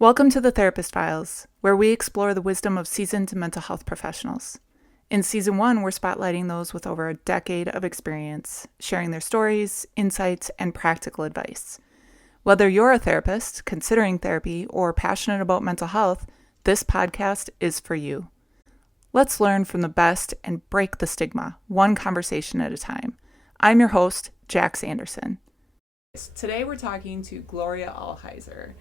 Welcome to the Therapist Files, where we explore the wisdom of seasoned mental health professionals. In Season 1, we're spotlighting those with over a decade of experience, sharing their stories, insights, and practical advice. Whether you're a therapist, considering therapy, or passionate about mental health, this podcast is for you. Let's learn from the best and break the stigma, one conversation at a time. I'm your host, Jax Anderson. Today we're talking to Gloria Allhiser.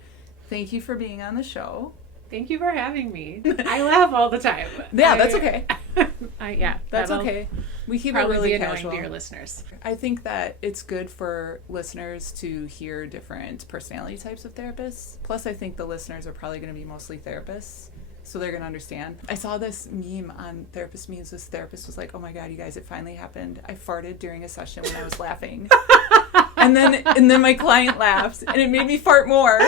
Thank you for being on the show. Thank you for having me. I laugh all the time. Yeah, that's okay. That's okay. We keep it probably really be annoying casual to your listeners. I think that it's good for listeners to hear different personality types of therapists. Plus, I think the listeners are probably going to be mostly therapists, so they're going to understand. I saw this meme on Therapist Memes. This therapist was like, "Oh my God, you guys, it finally happened. I farted during a session when I was laughing." And then my client laughed, and it made me fart more.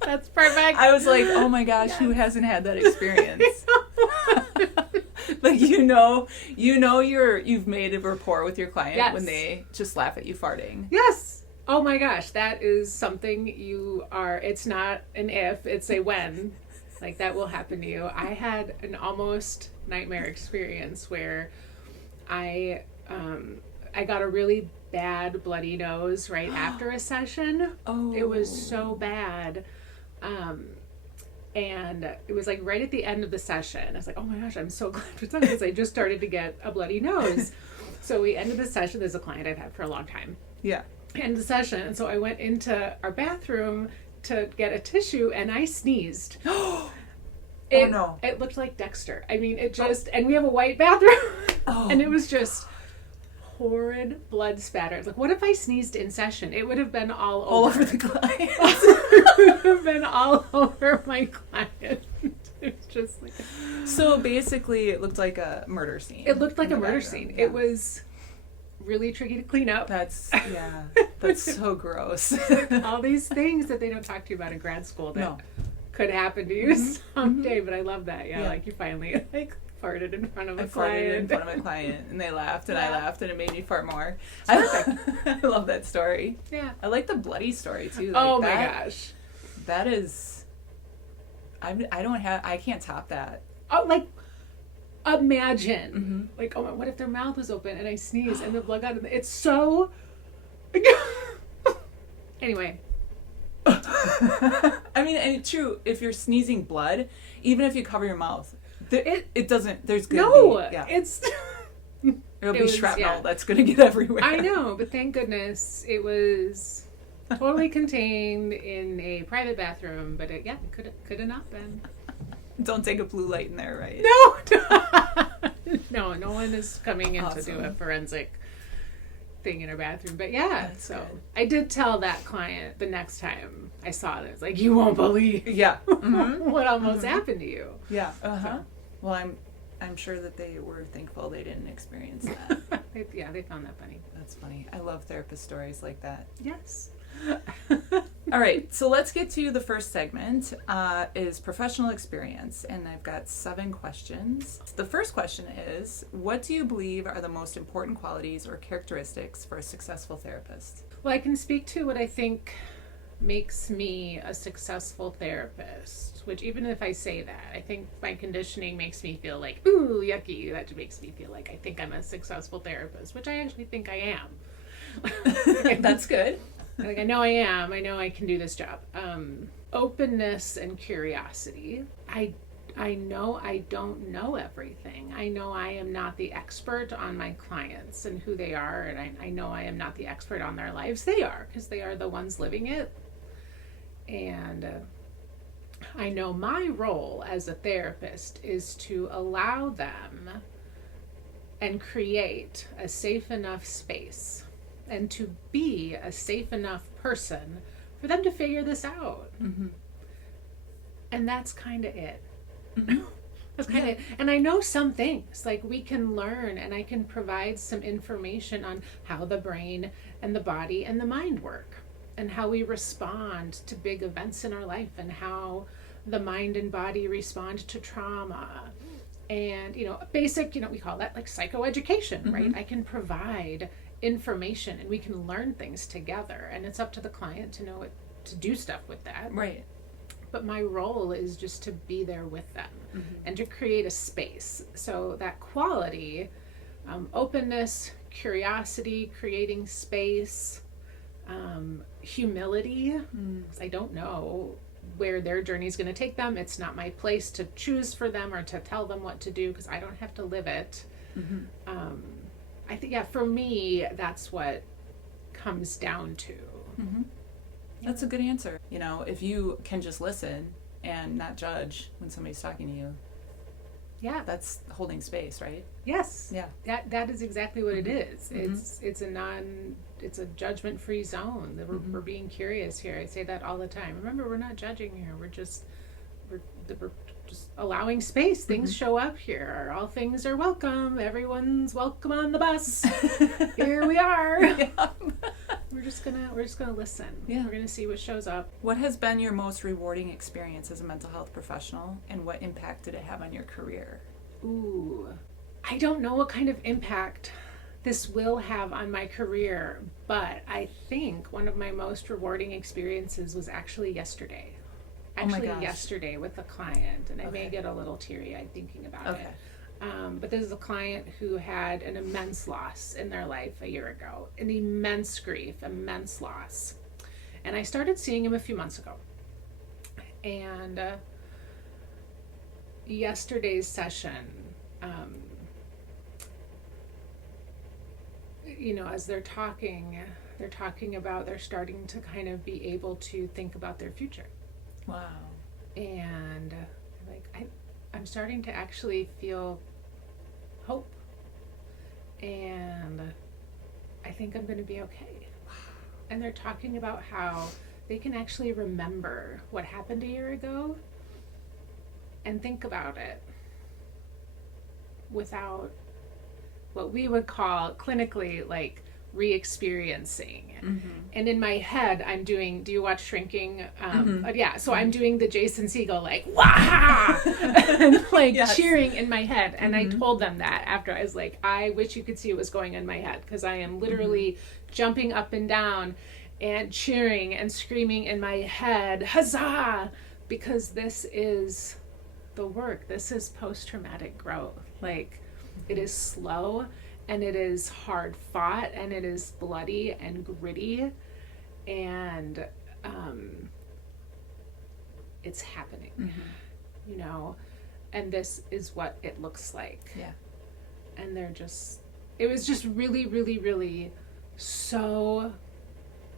That's perfect. I was like, oh my gosh, yes. Who hasn't had that experience? Like, you've made a rapport with your client, yes, when they just laugh at you farting. Yes. Oh my gosh, that is something it's not an if, it's a when. Like, that will happen to you. I had an almost nightmare experience where I got a really bad bloody nose right after a session. Oh. It was so bad. And it was like right at the end of the session. I was like, oh my gosh, I'm so glad it's done because I just started to get a bloody nose. So we ended the session. There's a client I've had for a long time. Yeah. End the session. And so I went into our bathroom to get a tissue and I sneezed. Oh no. It looked like Dexter. I mean, and we have a white bathroom. Oh. And it was just horrid blood spatter. Like, what if I sneezed in session? It would have been all over the client. It would have been all over my client. It's just like... So basically, it looked like a murder scene. It looked like a murder scene. Yeah. It was really tricky to clean up. That's so gross. All these things that they don't talk to you about in grad school that could happen to you someday. But I love that. Yeah, like you finally farted in front of a client. And they laughed, and I laughed, and it made me fart more. I love that story. Yeah. I like the bloody story, too. Like my gosh. That is... I can't top that. Oh, like, imagine. Mm-hmm. Like, oh, what if their mouth was open, and I sneeze, and the blood got in there? It's so... Anyway. I mean, and true, if you're sneezing blood, even if you cover your mouth, it doesn't, there's gonna be, it's... It'll be shrapnel that's gonna get everywhere. I know, but thank goodness it was totally contained in a private bathroom, but it could have not been. Don't take a blue light in there, right? No. No one is coming in to do a forensic thing in her bathroom. But that's good. I did tell that client the next time I saw it. It's like, you won't believe what almost happened to you. Yeah. So. Well, I'm sure that they were thankful they didn't experience that. They found that funny. That's funny. I love therapist stories like that. Yes. All right, so let's get to the first segment, is professional experience, and I've got 7 questions. The first question is, what do you believe are the most important qualities or characteristics for a successful therapist? Well, I can speak to what I think makes me a successful therapist, which even if I say that, I think my conditioning makes me feel like, ooh, yucky. That makes me feel like I think I'm a successful therapist, which I actually think I am. That's good. Like, I know I am. I know I can do this job. Openness and curiosity. I know I don't know everything. I know I am not the expert on my clients and who they are, and I know I am not the expert on their lives. They are, because they are the ones living it. And I know my role as a therapist is to allow them and create a safe enough space and to be a safe enough person for them to figure this out. Mm-hmm. And that's kind of it. Mm-hmm. That's kind of it. And I know some things, like we can learn, and I can provide some information on how the brain and the body and the mind work, and how we respond to big events in our life, and how the mind and body respond to trauma. And, basic, we call that like psychoeducation, mm-hmm. right? I can provide information and we can learn things together, and it's up to the client to know it to do stuff with that. Right. But my role is just to be there with them and to create a space. So that quality, openness, curiosity, creating space, humility. I don't know where their journey is going to take them. It's not my place to choose for them or to tell them what to do because I don't have to live it. I think, for me, that's what comes down to. That's a good answer. You know, if you can just listen and not judge when somebody's talking to you, that's holding space, right? Yes. Yeah. That is exactly what it is. It's a judgment-free zone. That we're being curious here. I say that all the time. Remember, we're not judging here. We're just allowing space. Things show up here. All things are welcome. Everyone's welcome on the bus. Here we are. Yeah. We're just gonna listen. Yeah. We're gonna see what shows up. What has been your most rewarding experience as a mental health professional, and what impact did it have on your career? Ooh, I don't know what kind of impact this will have on my career, but I think one of my most rewarding experiences was actually yesterday. Yesterday with a client, and I may get a little teary-eyed thinking about it. But this is a client who had an immense loss in their life a year ago, an immense grief, immense loss. And I started seeing him a few months ago. And yesterday's session, as they're talking about, they're starting to kind of be able to think about their future. Wow. And I'm starting to actually feel hope. And I think I'm going to be okay. And they're talking about how they can actually remember what happened a year ago and think about it without what we would call clinically re-experiencing. And in my head I'm doing, do you watch Shrinking? So I'm doing the Jason Segel wah and cheering in my head. And I told them that after. I was like, I wish you could see what was going in my head, because I am literally jumping up and down and cheering and screaming in my head, huzzah, because this is the work. This is post-traumatic growth. It is slow, and it is hard fought, and it is bloody and gritty, and it's happening, and this is what it looks like. Yeah. And it was just really, really, really so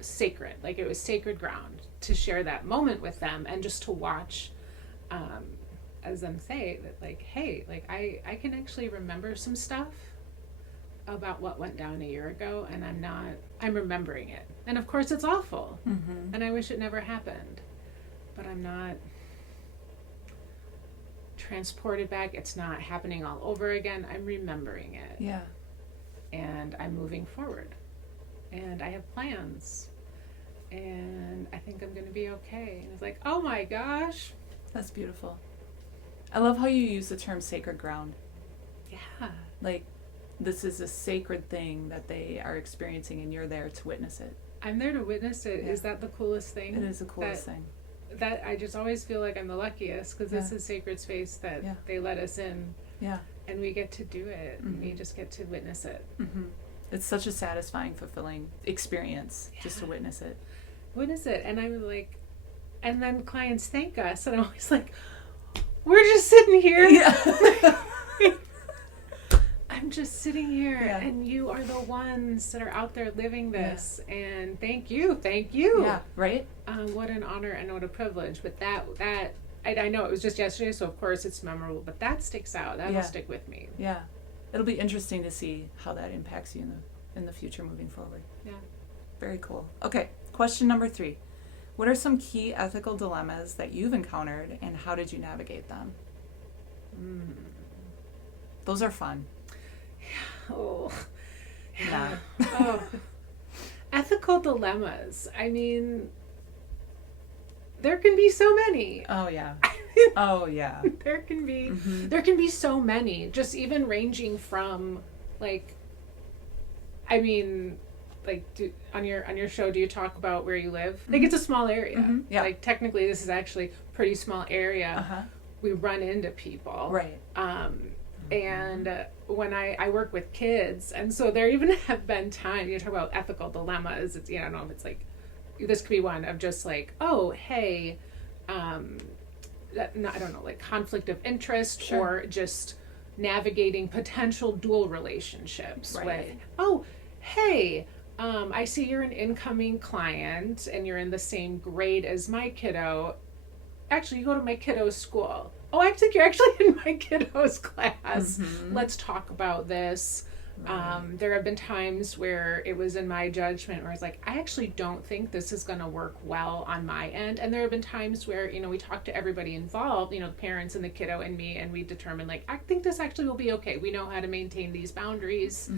sacred. It was sacred ground to share that moment with them, and just to watch as them say that, hey, I can actually remember some stuff about what went down a year ago, and I'm remembering it. And of course it's awful, and I wish it never happened, but I'm not transported back. It's not happening all over again. I'm remembering it. Yeah. And I'm moving forward, and I have plans, and I think I'm going to be okay. And it's oh my gosh. That's beautiful. I love how you use the term sacred ground. Yeah. This is a sacred thing that they are experiencing, and you're there to witness it. I'm there to witness it. Yeah. Is that the coolest thing? It is the coolest thing. That I just always feel like I'm the luckiest, because this is sacred space that they let us in. Yeah. And we get to do it. And we just get to witness it. It's such a satisfying, fulfilling experience just to witness it. Witness it. And I'm and then clients thank us, and I'm always we're just sitting here. Yeah. I'm just sitting here, and you are the ones that are out there living this, and thank you. Yeah, right? What an honor and what a privilege. But that I know it was just yesterday, so of course it's memorable, but that sticks out. That'll stick with me. Yeah. It'll be interesting to see how that impacts you in the future moving forward. Yeah. Very cool. Okay, question number 3. What are some key ethical dilemmas that you've encountered, and how did you navigate them? Those are fun. Oh. Yeah. Oh. Ethical dilemmas. I mean, there can be so many. Oh, yeah. Oh, yeah. There can be so many, just even ranging from on your show, do you talk about where you live? Like, it's a small area. Yeah. Like, technically, this is actually a pretty small area. We run into people. Right. And when I work with kids, and so there even have been times, you talk about ethical dilemmas, it's, I don't know if it's like, this could be one of just like, oh, hey, I don't know, like conflict of interest, or just navigating potential dual relationships with, oh, hey, I see you're an incoming client and you're in the same grade as my kiddo. Actually, you go to my kiddo's school. Oh, I think you're actually in my kiddo's class. Let's talk about this. There have been times where it was in my judgment where it's like, I actually don't think this is going to work well on my end. And there have been times where, we talk to everybody involved, the parents and the kiddo and me, and we determine like, I think this actually will be okay. We know how to maintain these boundaries.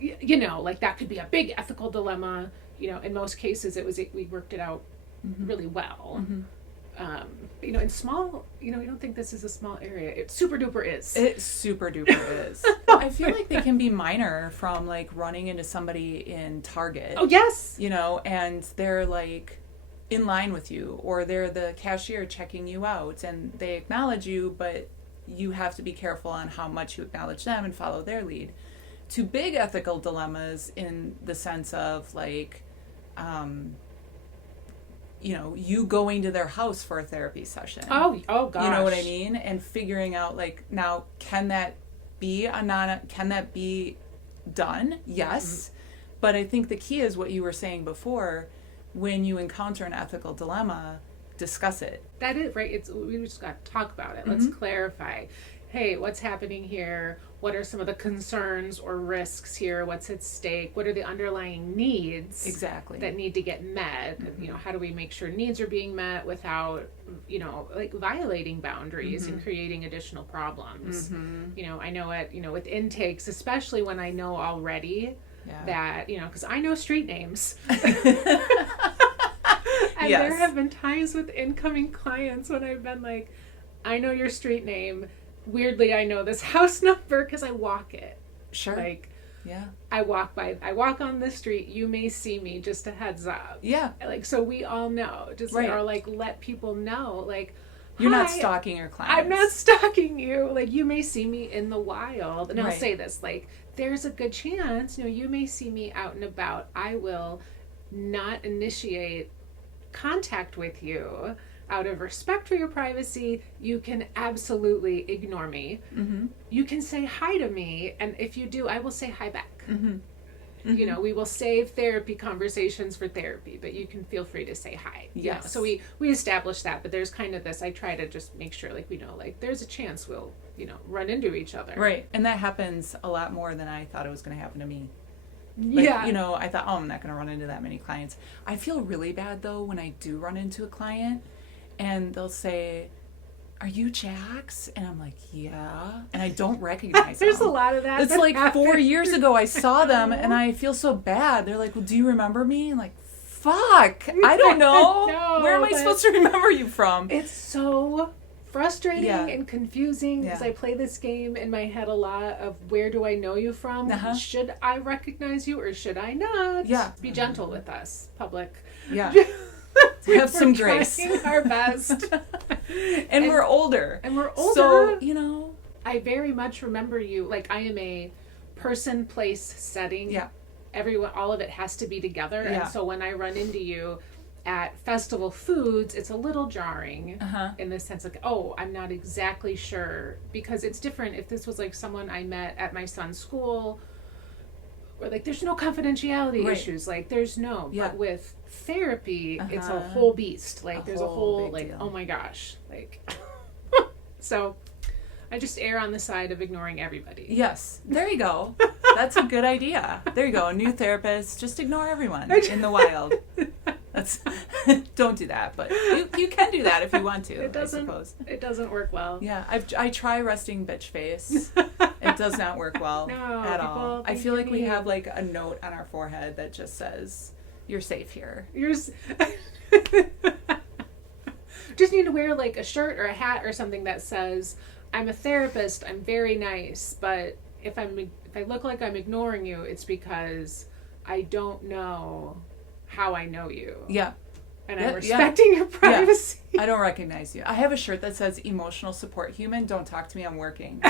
Like that could be a big ethical dilemma. In most cases we worked it out really well. In small, you don't think this is a small area. It super duper is. It super duper is. I feel like they can be minor, from like running into somebody in Target. Oh, yes. And they're like in line with you, or they're the cashier checking you out, and they acknowledge you, but you have to be careful on how much you acknowledge them and follow their lead. To big ethical dilemmas in the sense of like, you going to their house for a therapy session. Oh gosh. You know what I mean? And figuring out like, now, can that be done? Yes. But I think the key is what you were saying before. When you encounter an ethical dilemma, discuss it. That is right. We just got to talk about it. Let's clarify. Hey, what's happening here? What are some of the concerns or risks here? What's at stake? What are the underlying needs that need to get met? How do we make sure needs are being met without, like violating boundaries and creating additional problems? I know with intakes, especially when I know already that, because I know street names. And there have been times with incoming clients when I've been like, I know your street name. Weirdly, I know this house number because I walk it. Sure. Like, I walk on the street. You may see me, just a heads up. Yeah. Like, so we all know. Just or like let people know. Like, you're not stalking your clients. I'm not stalking you. Like, you may see me in the wild. And I'll say this, like, there's a good chance, you may see me out and about. I will not initiate contact with you. Out of respect for your privacy, you can absolutely ignore me. You can say hi to me, and if you do, I will say hi back. We will save therapy conversations for therapy, but you can feel free to say hi. Yes. So we establish that, but there's kind of this, I try to just make sure, like, we know, like, there's a chance we'll, run into each other. Right. And that happens a lot more than I thought it was going to happen to me. Like, I thought, I'm not going to run into that many clients. I feel really bad, though, when I do run into a client and they'll say, are you Jax? And I'm like, yeah. And I don't recognize them. There's a lot of that. It's like happens. 4 years ago I saw them and I feel so bad. They're like, well, do you remember me? I'm like, fuck, I don't know. No, where am I supposed to remember you from? It's so frustrating and confusing because I play this game in my head a lot of where do I know you from? Should I recognize you or should I not? Yeah. Be gentle with us, public. Yeah. Have some grace. We're trying our best. and we're older. And we're older. So, I very much remember you. Like, I am a person, place, setting. Yeah. Everyone, all of it has to be together. Yeah. And so when I run into you at festival foods, it's a little jarring in the sense of, I'm not exactly sure. Because it's different if this was like someone I met at my son's school. Or like, there's no confidentiality issues. Like, there's no. Yeah. But with therapy, it's a whole beast. Like, there's a whole like, deal. Oh my gosh. Like, so I just err on the side of ignoring everybody. Yes. There you go. That's a good idea. There you go. A new therapist. Just ignore everyone in the wild. That's don't do that, but you can do that if you want to. I suppose it doesn't work well. Yeah, I try resting bitch face. It does not work well at all. I feel like we have like a note on our forehead that just says, "You're safe here." Just need to wear like a shirt or a hat or something that says, "I'm a therapist. I'm very nice, but if if I look like I'm ignoring you, it's because I don't know how I know you. Yeah. And I'm respecting your privacy. Yeah. I don't recognize you. I have a shirt that says emotional support human, don't talk to me, I'm working.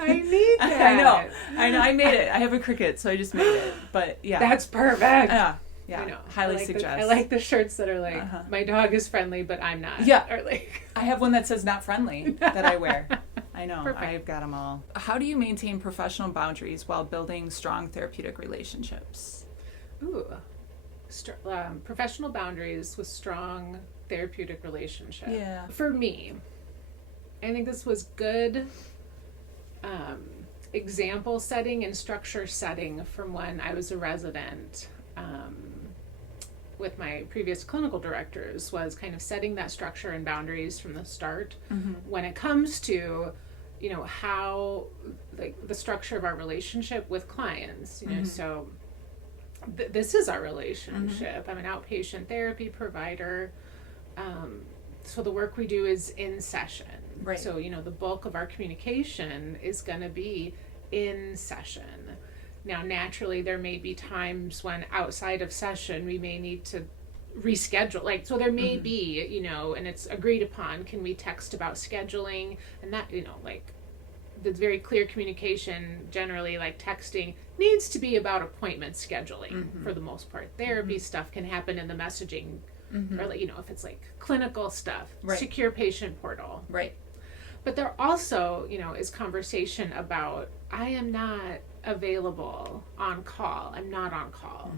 I need that. I know. I made it. I have a cricket, so I just made it. But yeah. That's perfect. Yeah. Yeah. You know, highly suggest. I like the shirts that are like, my dog is friendly, but I'm not. Yeah. Or like, I have one that says not friendly that I wear. I know. Perfect. I've got them all. How do you maintain professional boundaries while building strong therapeutic relationships? Ooh. Professional boundaries with strong therapeutic relationship. Yeah. For me, I think this was good example setting and structure setting from when I was a resident with my previous clinical directors, was kind of setting that structure and boundaries from the start when it comes to, you know, how like the structure of our relationship with clients, you know, so this is our relationship. I'm an outpatient therapy provider. So the work we do is in session. Right. So, you know, the bulk of our communication is going to be in session. Now, naturally, there may be times when outside of session we may need to reschedule. Like, so there may be, you know, and it's agreed upon, can we text about scheduling? And that, you know, like, the very clear communication, generally, like texting, needs to be about appointment scheduling for the most part. Therapy stuff can happen in the messaging, or, like, you know, if it's like clinical stuff, secure patient portal. Right. But there also, you know, is conversation about, I am not available on call. I'm not on call.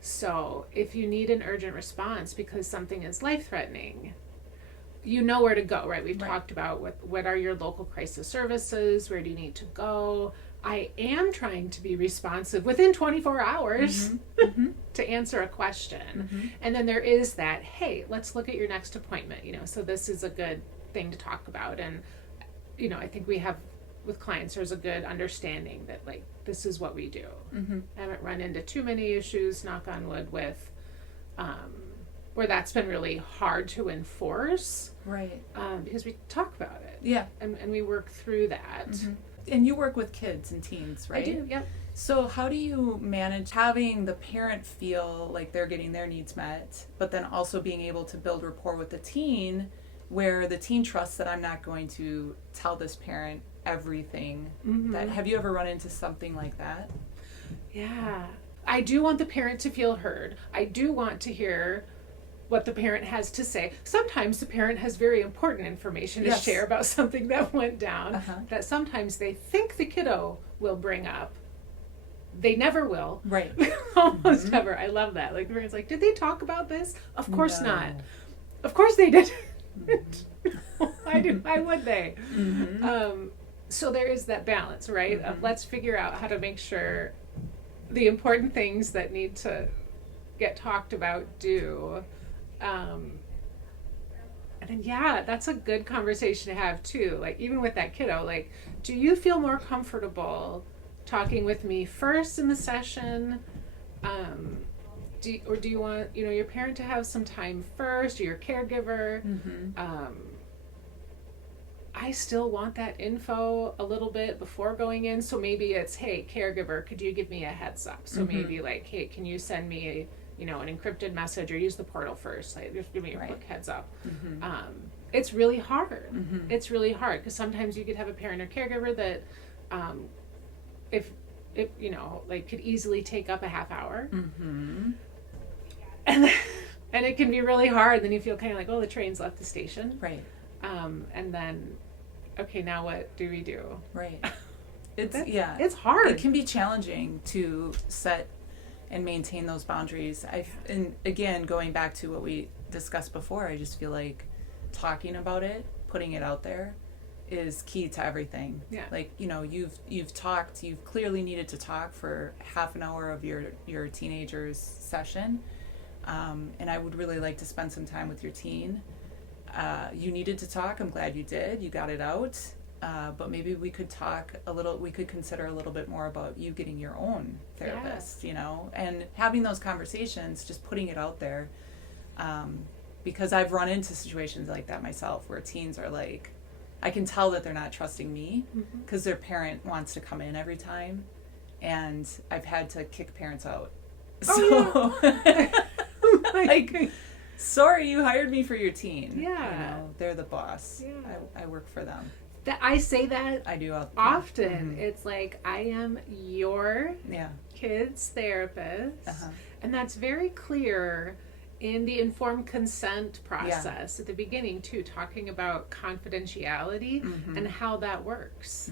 So if you need an urgent response because something is life-threatening, you know where to go, right? We've talked about what are your local crisis services, where do you need to go. I am trying to be responsive within 24 hours to answer a question. And then there is that, hey, let's look at your next appointment, you know, so this is a good thing to talk about. And, you know, I think we have, with clients, there's a good understanding that, like, this is what we do. I haven't run into too many issues, knock on wood, with where that's been really hard to enforce. Right. Because we talk about it. Yeah. And we work through that. And you work with kids and teens, right? I do, yep. So how do you manage having the parent feel like they're getting their needs met, but then also being able to build rapport with the teen, where the teen trusts that I'm not going to tell this parent everything? That, have you ever run into something like that? Yeah. I do want the parent to feel heard. I do want to hear what the parent has to say. Sometimes the parent has very important information to share about something that went down that sometimes they think the kiddo will bring up. They never will. Right. Almost never. I love that. Like, the parent's like, did they talk about this? Of course not. Of course they did. Why would they? So there is that balance, right? Of let's figure out how to make sure the important things that need to get talked about do. And then, that's a good conversation to have too. Like, even with that kiddo, like, do you feel more comfortable talking with me first in the session? Do you want, you know, your parent to have some time first, or your caregiver? I still want that info a little bit before going in. So maybe it's, hey, caregiver, could you give me a heads up? So maybe like, hey, can you send me an encrypted message, or use the portal first? Like, just give me a quick heads up. It's really hard. It's really hard because sometimes you could have a parent or caregiver that, if you know, like, could easily take up a half hour, and it can be really hard. Then you feel kind of like, oh, the train's left the station, Right. And then, okay, now what do we do? Right. It's hard. It can be challenging to set and maintain those boundaries. And again, going back to what we discussed before, I just feel like talking about it, putting it out there, is key to everything. Yeah. Like, you know, you've talked, you've clearly needed to talk for half an hour of your teenager's session, and I would really like to spend some time with your teen. You needed to talk. I'm glad you did. You got it out. But maybe we could consider a little bit more about you getting your own therapist, you know, and having those conversations, just putting it out there. Because I've run into situations like that myself, where teens are like, I can tell that they're not trusting me because their parent wants to come in every time, and I've had to kick parents out. So, like, sorry, you hired me for your teen. Yeah. They're the boss. Yeah. I work for them. I say that I do often. It's like, I am your kid's therapist. And that's very clear in the informed consent process at the beginning, too, talking about confidentiality and how that works.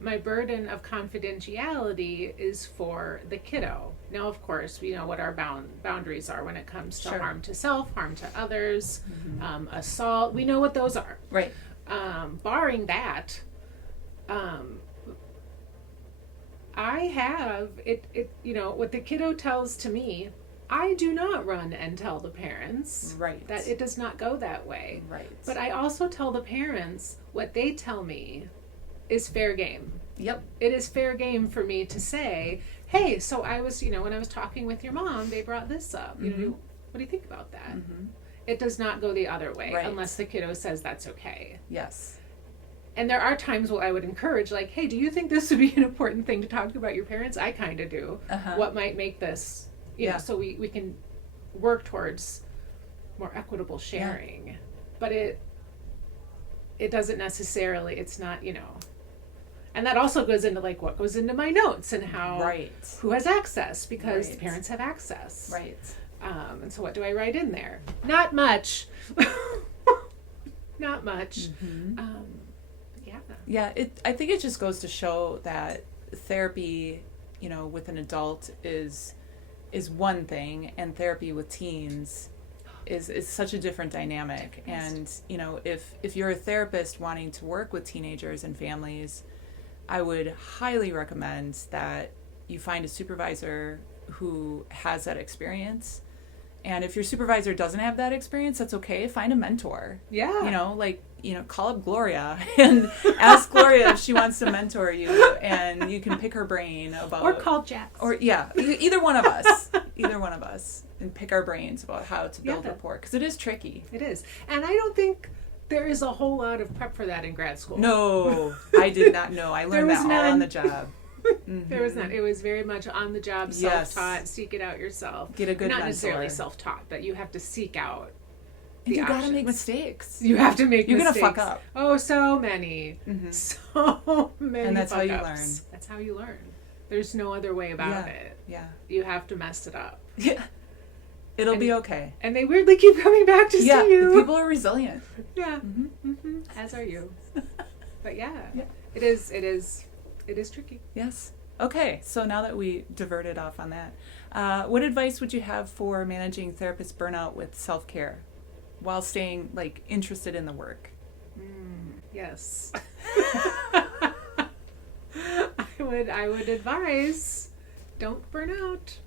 My burden of confidentiality is for the kiddo. Now, of course, we know what our boundaries are when it comes to harm to self, harm to others, assault. We know what those are. Right. Barring that, I have it, what the kiddo tells to me, I do not run and tell the parents. Right. That it does not go that way. Right. But I also tell the parents what they tell me is fair game. Yep. It is fair game for me to say, hey, so I was, when I was talking with your mom, they brought this up. What do you think about that? It does not go the other way unless the kiddo says that's okay. Yes. And there are times where I would encourage, like, hey, do you think this would be an important thing to talk about your parents? I kind of do. What might make this, you know, so we can work towards more equitable sharing. Yeah. But it doesn't necessarily, it's not, And that also goes into, like, what goes into my notes and how, who has access, because the parents have access. Right. And so what do I write in there? Not much. Not much. Yeah, I think it just goes to show that therapy, with an adult is one thing, and therapy with teens is such a different dynamic. And, if you're a therapist wanting to work with teenagers and families, I would highly recommend that you find a supervisor who has that experience. And if your supervisor doesn't have that experience, that's okay. Find a mentor. Yeah. Call up Gloria and ask Gloria if she wants to mentor you, and you can pick her brain about... Or call Jax. Or, either one of us. And pick our brains about how to build rapport. Because it is tricky. It is. And I don't think there is a whole lot of prep for that in grad school. No, I did not know. I learned that all on the job. There was none. It was very much on the job, self-taught, seek it out yourself. Get a good mentor. Not necessarily self-taught, but you have to seek out and you gotta make mistakes. You have to make mistakes. You're gonna fuck up. Oh, so many. So many. And that's how you ups. learn. That's how you learn. There's no other way about it. Yeah. You have to mess it up. Yeah. It'll be okay. And they weirdly keep coming back to see you. People are resilient. Yeah. As are you. But it is tricky. Yes. Okay, so now that we diverted off on that, what advice would you have for managing therapist burnout with self-care while staying, interested in the work? Yes. I would advise, don't burn out.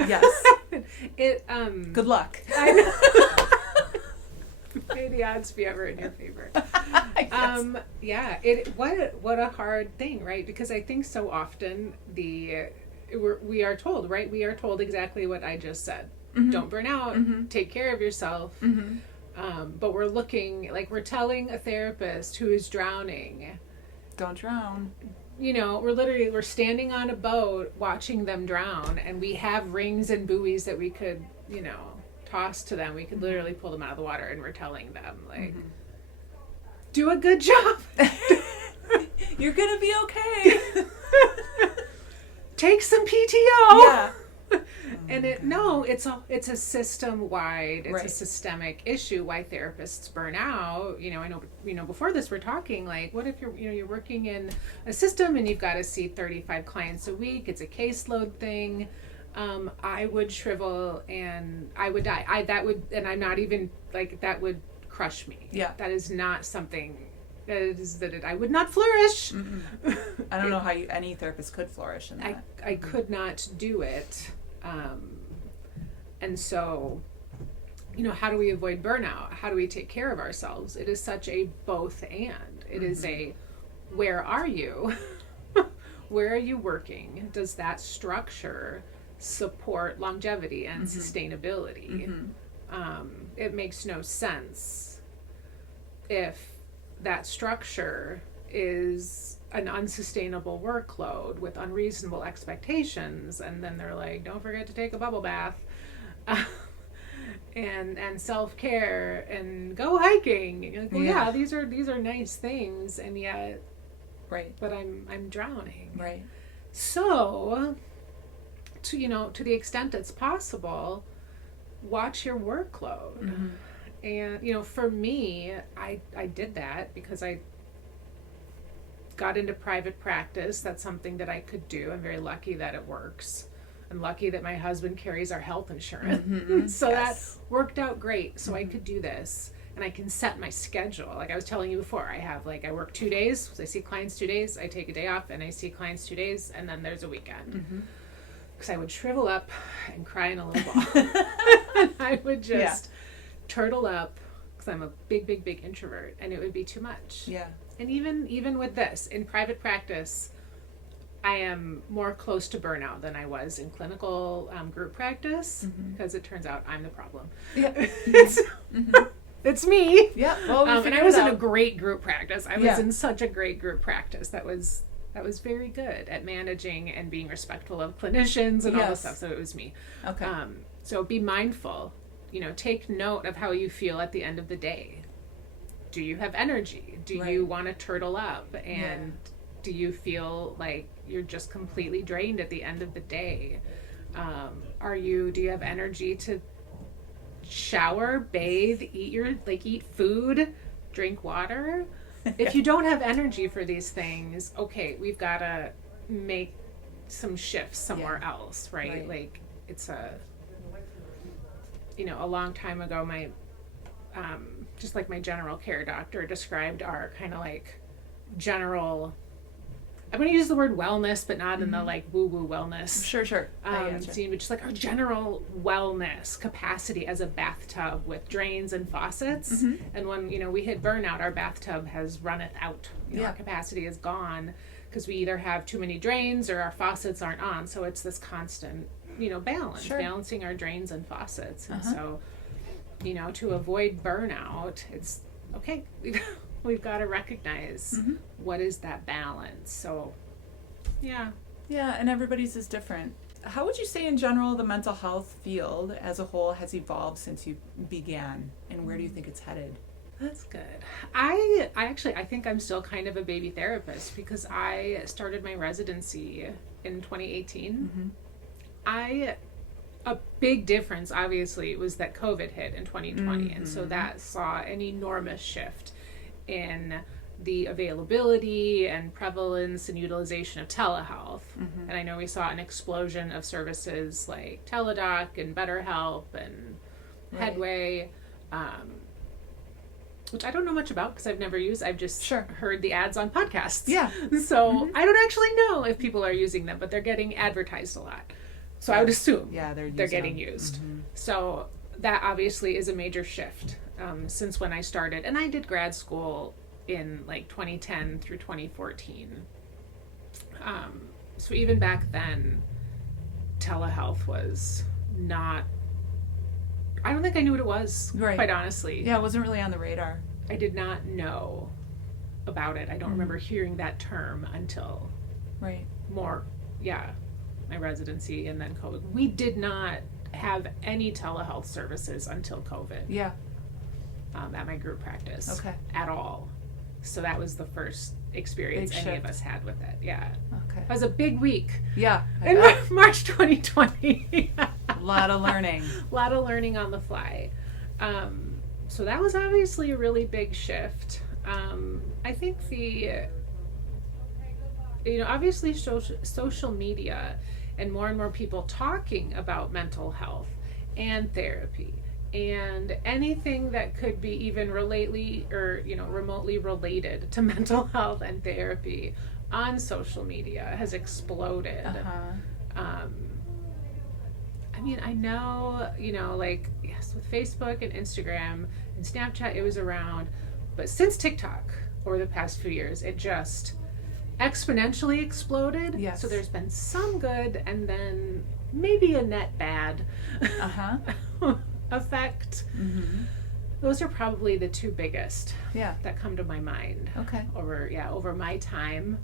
Yes. Good luck. I know. May the odds be ever in your favor. What a hard thing, right? Because I think so often we are told, right? We are told exactly what I just said. Don't burn out. Take care of yourself. But we're looking, we're telling a therapist who is drowning, don't drown. We're standing on a boat watching them drown, and we have rings and buoys that we could, toss to them. We could literally pull them out of the water, and we're telling them, do a good job. You're gonna be okay. Take some PTO. Yeah. And it's a system-wide, it's a systemic issue why therapists burn out. I know before this we're talking, what if you're working in a system and you've got to see 35 clients a week, it's a caseload thing. I would shrivel and I would die. I'm not even, that would crush me. Yeah. That is not something I would not flourish. I don't know how any therapist could flourish in that. I could not do it. And so, how do we avoid burnout? How do we take care of ourselves? It is such a both and. It is a, where are you? Where are you working? Does that structure support longevity and sustainability? It makes no sense. if that structure is an unsustainable workload with unreasonable expectations, and then they're like, don't forget to take a bubble bath, and self-care and go hiking. And you're like, well, yeah, these are nice things, and yet, right. But I'm drowning. Right. So, to the extent it's possible, watch your workload. Mm-hmm. And for me, I did that because I got into private practice. That's something that I could do. I'm very lucky that it works. I'm lucky that my husband carries our health insurance. Mm-hmm. So yes. that worked out great. So I could do this, and I can set my schedule. Like I was telling you before, I work 2 days. So I see clients 2 days. I take a day off, and I see clients 2 days, and then there's a weekend. Because I would shrivel up and cry in a little ball. And I would just turtle up, because I'm a big, big, big introvert, and it would be too much. Yeah. And even with this, in private practice, I am more close to burnout than I was in clinical group practice, because it turns out I'm the problem. Yeah. It's me. Yeah. Well, and I was in a great group practice. I was in such a great group practice that was very good at managing and being respectful of clinicians and all this stuff. So it was me. Okay. So be mindful. Take note of how you feel at the end of the day. Do you have energy? Do you want to turtle up? And do you feel like you're just completely drained at the end of the day? Do you have energy to shower, bathe, eat food, drink water? If you don't have energy for these things, okay, we've got to make some shifts somewhere else, right? Like it's a long time ago, my just like my general care doctor described our kind of like general, I'm going to use the word wellness, but not in the like woo-woo wellness. Sure. Just like our general wellness capacity as a bathtub with drains and faucets. And when, we hit burnout, our bathtub has runneth out. Our capacity is gone because we either have too many drains or our faucets aren't on. So it's this constant, balance, balancing our drains and faucets. And so, to avoid burnout, it's okay. We've got to recognize what is that balance. So, yeah, and everybody's is different. How would you say in general the mental health field as a whole has evolved since you began, and where do you think it's headed? That's good. I think I'm still kind of a baby therapist because I started my residency in 2018. A big difference, obviously, was that COVID hit in 2020, and so that saw an enormous shift in the availability and prevalence and utilization of telehealth. And I know we saw an explosion of services like Teladoc and BetterHelp and Headway, which I don't know much about because I've never used. I've just heard the ads on podcasts. So I don't actually know if people are using them, but they're getting advertised a lot. So I would assume they're getting used. So that obviously is a major shift since when I started. And I did grad school in like 2010 through 2014. So even back then, telehealth was not, I don't think I knew what it was, quite honestly. Yeah, it wasn't really on the radar. I did not know about it. I don't remember hearing that term until my residency and then COVID. We did not have any telehealth services until COVID. At my group practice. At all. So that was the first experience any of us had with it. It was a big week. In March 2020. A lot of learning. A lot of learning on the fly. So that was obviously a really big shift. I think obviously social media and more people talking about mental health and therapy and anything that could be even remotely related to mental health and therapy on social media has exploded. I know, with Facebook and Instagram and Snapchat, it was around, but since TikTok over the past few years, it just exponentially exploded. So there's been some good and then maybe a net bad effect. Those are probably the two biggest Yeah. that come to my mind. Okay. Over my time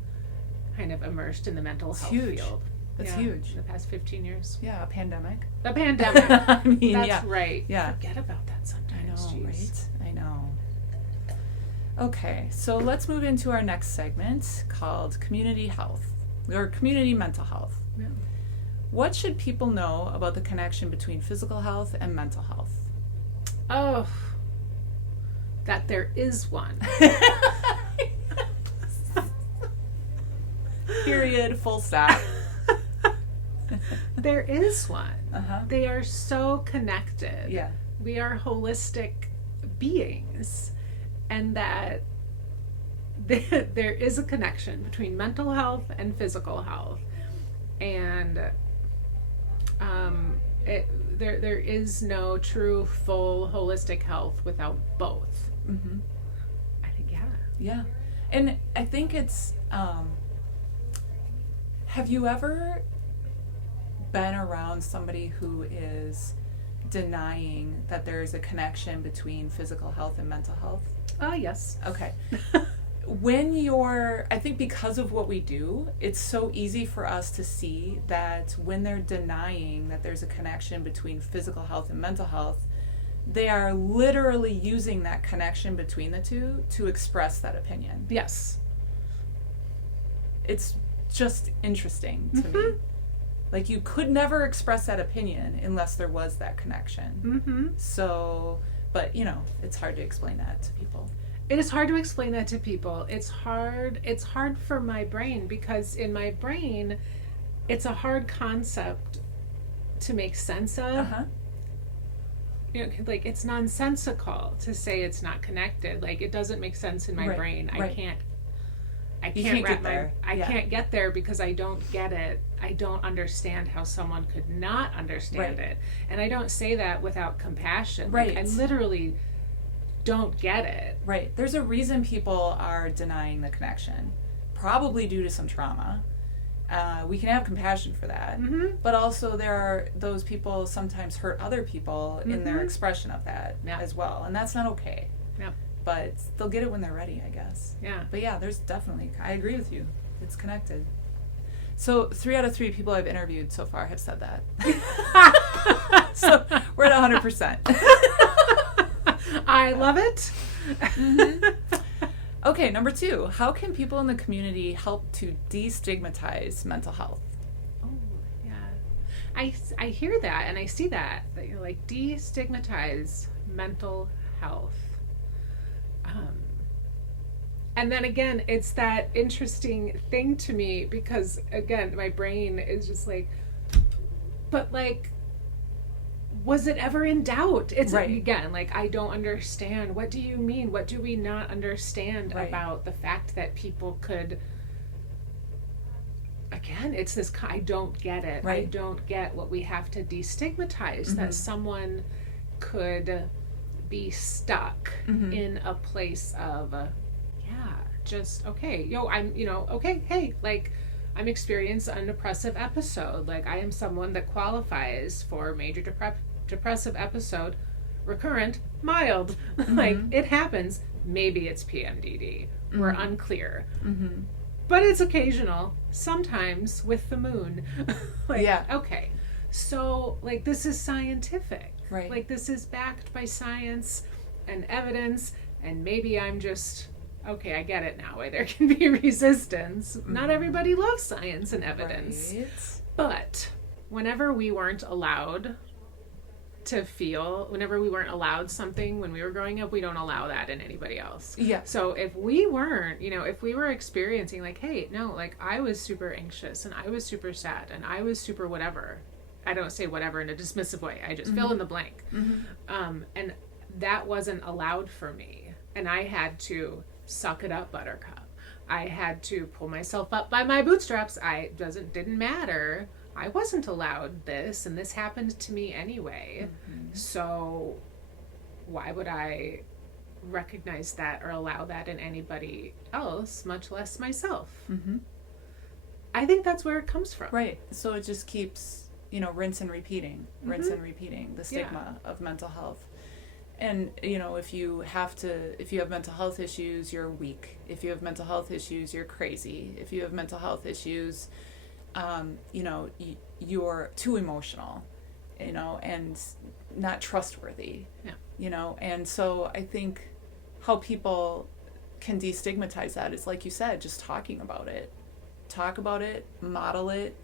kind of immersed in the mental health huge. field. That's huge. In the past 15 years. Yeah, a pandemic. The pandemic. I mean, That's right. Yeah. Forget about that sometimes. I know, Jeez. right? I know. Okay, so let's move into our next segment called community health or community mental health. Yeah. What should people know about the connection between physical health and mental health? Oh, that there is one. Period, full stop. There is one. Uh-huh. They are so connected. Yeah. We are holistic beings, and that there is a connection between mental health and physical health, and there is no true, full, holistic health without both. Mm-hmm. I think, yeah. Yeah. And I think it's, have you ever been around somebody who is denying that there is a connection between physical health and mental health? Yes. Okay. I think because of what we do, it's so easy for us to see that when they're denying that there's a connection between physical health and mental health, they are literally using that connection between the two to express that opinion. Yes. It's just interesting to Mm-hmm. me. Like, you could never express that opinion unless there was that connection. Mm-hmm. So, but it's hard to explain that to people. It is hard to explain that to people. It's hard for my brain, because in my brain, it's a hard concept to make sense of. Uh-huh. Like, it's nonsensical to say it's not connected. Like, it doesn't make sense in my brain. Right. I You can't can't get there. I can't get there because I don't get it. I don't understand how someone could not understand it. And I don't say that without compassion. Right. Like, I literally don't get it. Right. There's a reason people are denying the connection, probably due to some trauma. We can have compassion for that. Mm-hmm. But also there are those people sometimes hurt other people in their Mhm. expression of that as well. And that's not okay. Yeah. But they'll get it when they're ready, I guess. Yeah. But yeah, there's definitely, I agree with you. It's connected. So 3 out of 3 people I've interviewed so far have said that. So we're at 100%. I love it. Mm-hmm. Okay, number 2. How can people in the community help to destigmatize mental health? Oh, yeah. I hear that and I see that you're like, destigmatize mental health. And then again, it's that interesting thing to me because, again, my brain is just like, but like, was it ever in doubt? It's right. Again, like, I don't understand. What do you mean? What do we not understand right. about the fact that people could, again, it's this, I don't get it. Right. I don't get what we have to destigmatize, that someone could be stuck in a place of, just, okay, I'm, okay, hey, like, I'm experiencing an depressive episode. Like, I am someone that qualifies for major depressive episode, recurrent, mild. Like, it happens. Maybe it's PMDD. We're unclear. But it's occasional, sometimes with the moon. Like, yeah. Okay. So, like, this is scientific. Right. Like, this is backed by science and evidence, and maybe I'm just, okay, I get it now, why there can be resistance. Not everybody loves science and evidence. Right. But whenever we weren't allowed to feel, whenever we weren't allowed something when we were growing up, we don't allow that in anybody else. Yeah. So if we weren't, if we were experiencing like, hey, no, like, I was super anxious and I was super sad and I was super whatever. I don't say whatever in a dismissive way. I just fill in the blank. And that wasn't allowed for me. And I had to suck it up, buttercup. I had to pull myself up by my bootstraps. Didn't matter. I wasn't allowed this, and this happened to me anyway. So why would I recognize that or allow that in anybody else, much less myself? I think that's where it comes from. Right. So it just keeps, rinse and repeating the stigma of mental health. And, if you have mental health issues, you're weak. If you have mental health issues, you're crazy. If you have mental health issues, you're too emotional, and not trustworthy. Yeah. And so I think how people can destigmatize that is, like you said, just talking about it. Talk about it, model it,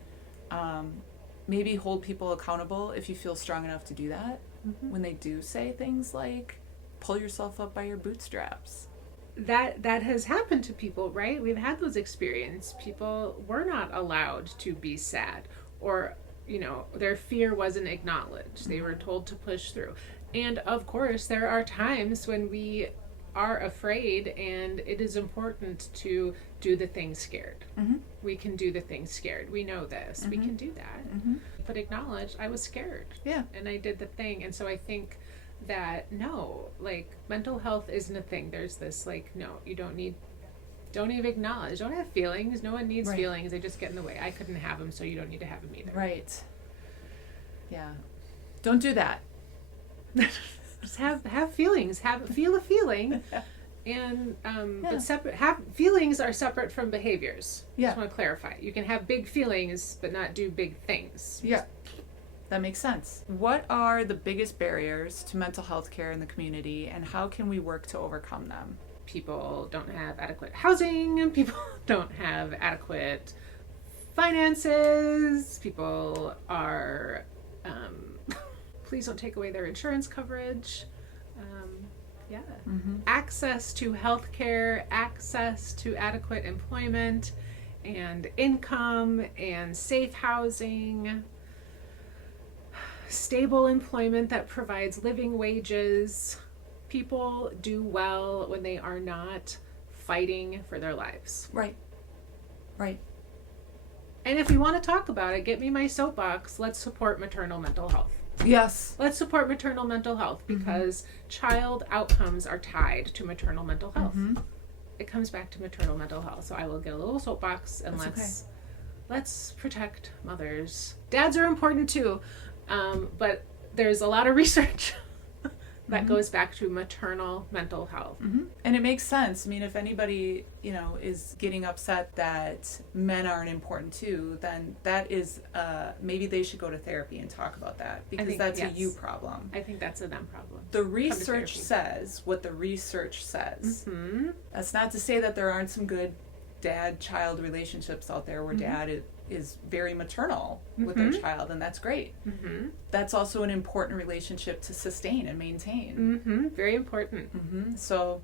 maybe hold people accountable if you feel strong enough to do that. Mm-hmm. When they do say things like, pull yourself up by your bootstraps. That has happened to people, right? We've had those experiences. People were not allowed to be sad, or their fear wasn't acknowledged. They were told to push through. And of course, there are times when we are afraid, and it is important to do the thing scared. Mm-hmm. We can do the thing scared. We know this. Mm-hmm. We can do that. Mm-hmm. But acknowledge I was scared. Yeah. And I did the thing. And so I think that mental health isn't a thing. There's this no, you don't even acknowledge. Don't have feelings. No one needs feelings. They just get in the way. I couldn't have them, so you don't need to have them either. Right. Yeah. Don't do that. Just have feelings. Feel a feeling. And but feelings are separate from behaviors. Yeah. Just want to clarify. You can have big feelings but not do big things. Yeah. That makes sense. What are the biggest barriers to mental health care in the community, and how can we work to overcome them? People don't have adequate housing. People don't have adequate finances. People are please don't take away their insurance coverage. Mm-hmm. Access to health care, access to adequate employment and income and safe housing, stable employment that provides living wages. People do well when they are not fighting for their lives. Right. And if we want to talk about it, get me my soapbox. Let's support maternal mental health. Yes. Let's support maternal mental health, because child outcomes are tied to maternal mental health. Mm-hmm. It comes back to maternal mental health. So I will get a little soapbox, and That's let's protect mothers. Dads are important too, but there's a lot of research that goes back to maternal mental health. Mm-hmm. And it makes sense. I mean, if anybody, is getting upset that men aren't important too, then that is, maybe they should go to therapy and talk about that, because that's a you problem. I think that's a them problem. The research says what the research says. Mm-hmm. That's not to say that there aren't some good dad-child relationships out there where dad is very maternal with their child, and that's great. Mm-hmm. That's also an important relationship to sustain and maintain. Mm-hmm. Very important. Mm-hmm. So,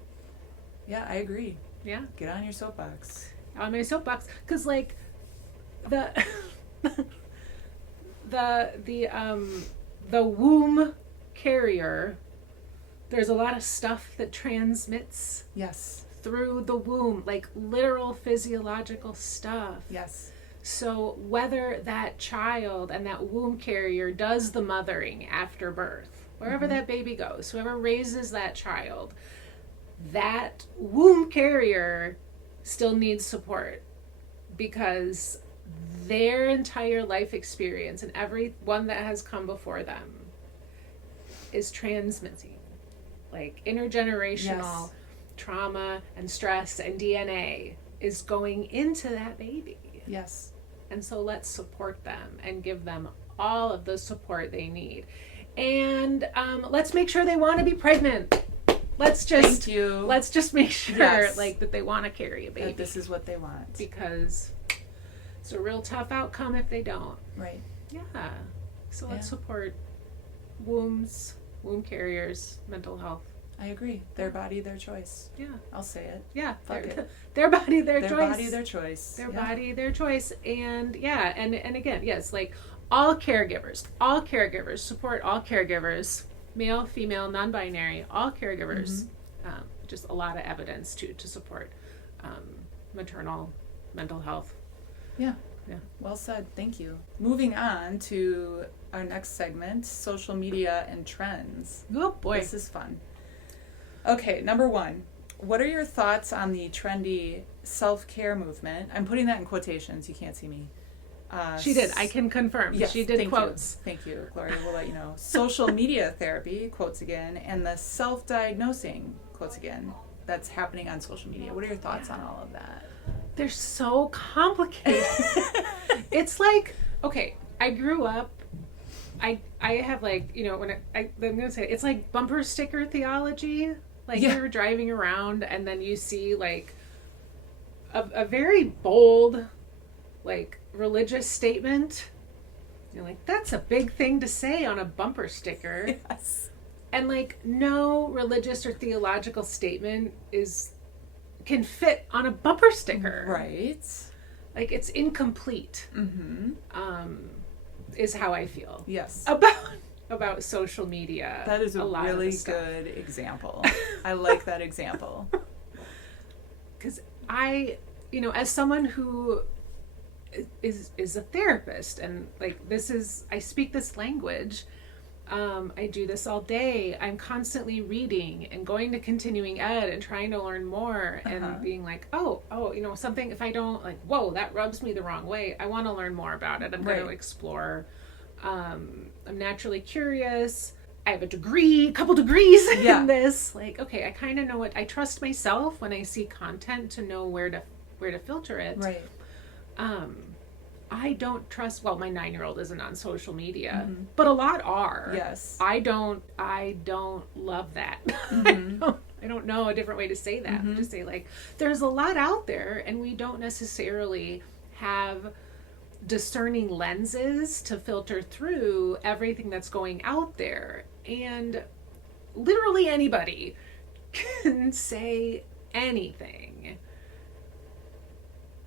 yeah, I agree. Yeah. Get on your soapbox. On my soapbox, because the the womb carrier, there's a lot of stuff that transmits. Yes. Through the womb, literal physiological stuff. Yes. So whether that child and that womb carrier does the mothering after birth, wherever that baby goes, whoever raises that child, that womb carrier still needs support, because their entire life experience and everyone that has come before them is transmitting intergenerational trauma and stress and DNA is going into that baby. Yes. And so let's support them and give them all of the support they need. And let's make sure they want to be pregnant. Let's just make sure that they want to carry a baby. That this is what they want. Because it's a real tough outcome if they don't. Right. Yeah. So let's support womb carriers, mental health. I agree. Their body, their choice. Yeah. I'll say it. Yeah. Fuck it. Their body, their choice. Their body, their choice. Their body, their choice. And and again, yes, all caregivers support all caregivers, male, female, non-binary, all caregivers. Just a lot of evidence to support maternal mental health. Yeah. Well said. Thank you. Moving on to our next segment, social media and trends. Oh boy. This is fun. Okay, number 1. What are your thoughts on the trendy self-care movement? I'm putting that in quotations. You can't see me. She did. I can confirm. Yes, she did quotes. Thank you, Gloria. We'll let you know. Social media therapy, quotes again, and the self-diagnosing, quotes again, that's happening on social media. What are your thoughts on all of that? They're so complicated. It's like, okay, I grew up, I have like, you know, when I'm going to say, it's like bumper sticker theology. Like you're driving around and then you see like a very bold, like religious statement. You're like, that's a big thing to say on a bumper sticker. Yes. And like no religious or theological statement can fit on a bumper sticker. Right. Like it's incomplete. Mm-hmm. Is how I feel. Yes. About social media. That is a really good example. I like that example. Because I, you know, as someone who is a therapist and like I speak this language. I do this all day. I'm constantly reading and going to continuing ed and trying to learn more and being like, oh, you know, something, if I don't like, whoa, that rubs me the wrong way. I want to learn more about it. I'm going to explore. I'm naturally curious. I have a couple degrees in this. Like, okay, I kind of know I trust myself when I see content to know where to filter it. Right. I don't trust, well, my 9-year-old isn't on social media, but a lot are. Yes. I don't love that. I don't know a different way to say that. Just say like, there's a lot out there and we don't necessarily have discerning lenses to filter through everything that's going out there. And literally anybody can say anything.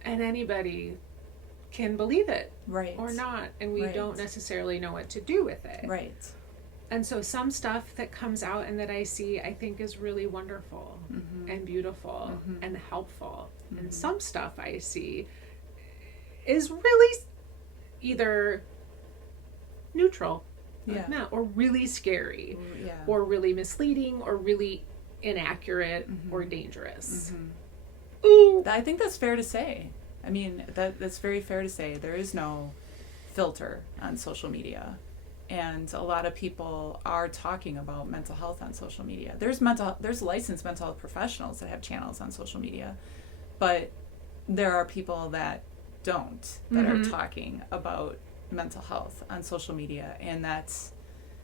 And anybody can believe it or not, and we don't necessarily know what to do with it. Right. And so some stuff that comes out and that I see, I think is really wonderful and beautiful and helpful. And some stuff I see is really either neutral, or really scary, or really misleading, or really inaccurate, or dangerous. Ooh. I think that's fair to say. I mean, that's very fair to say. There is no filter on social media. And a lot of people are talking about mental health on social media. There's licensed mental health professionals that have channels on social media. But there are people that don't, that are talking about mental health on social media. And that's,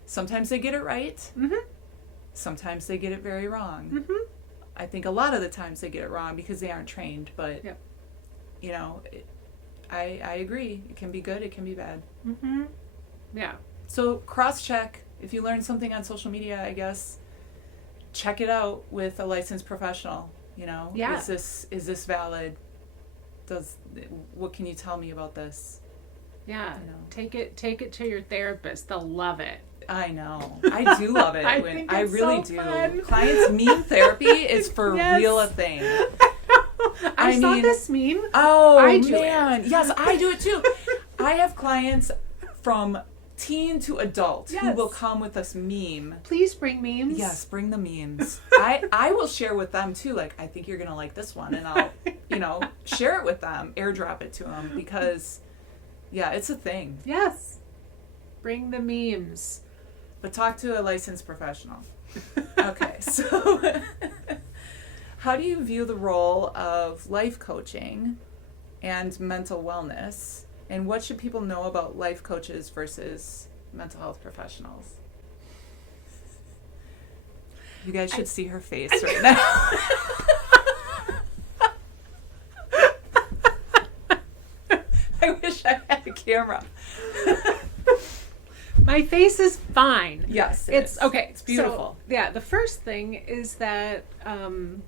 sometimes they get it right. Sometimes they get it very wrong. I think a lot of the times they get it wrong because they aren't trained, but you know, I agree. It can be good, it can be bad. Yeah. So cross-check. If you learn something on social media, I guess, check it out with a licensed professional. You know, is this valid? What can you tell me about this? Yeah. You know? Take it to your therapist. They'll love it. I know. I do love it. I really do. Fun. Clients meme therapy is for real a thing. I saw this meme. Oh, I do man. It. Yes, I do it too. I have clients from teen to adult who will come with us meme. Please bring memes. Yes, bring the memes. I will share with them too. Like, I think you're going to like this one. And I'll, share it with them, airdrop it to them because, it's a thing. Yes. Bring the memes. But talk to a licensed professional. Okay, so how do you view the role of life coaching and mental wellness? And what should people know about life coaches versus mental health professionals? You guys should see her face right now. I wish I had a camera. My face is fine. Yes, it's okay. It's beautiful. So, the first thing is that, and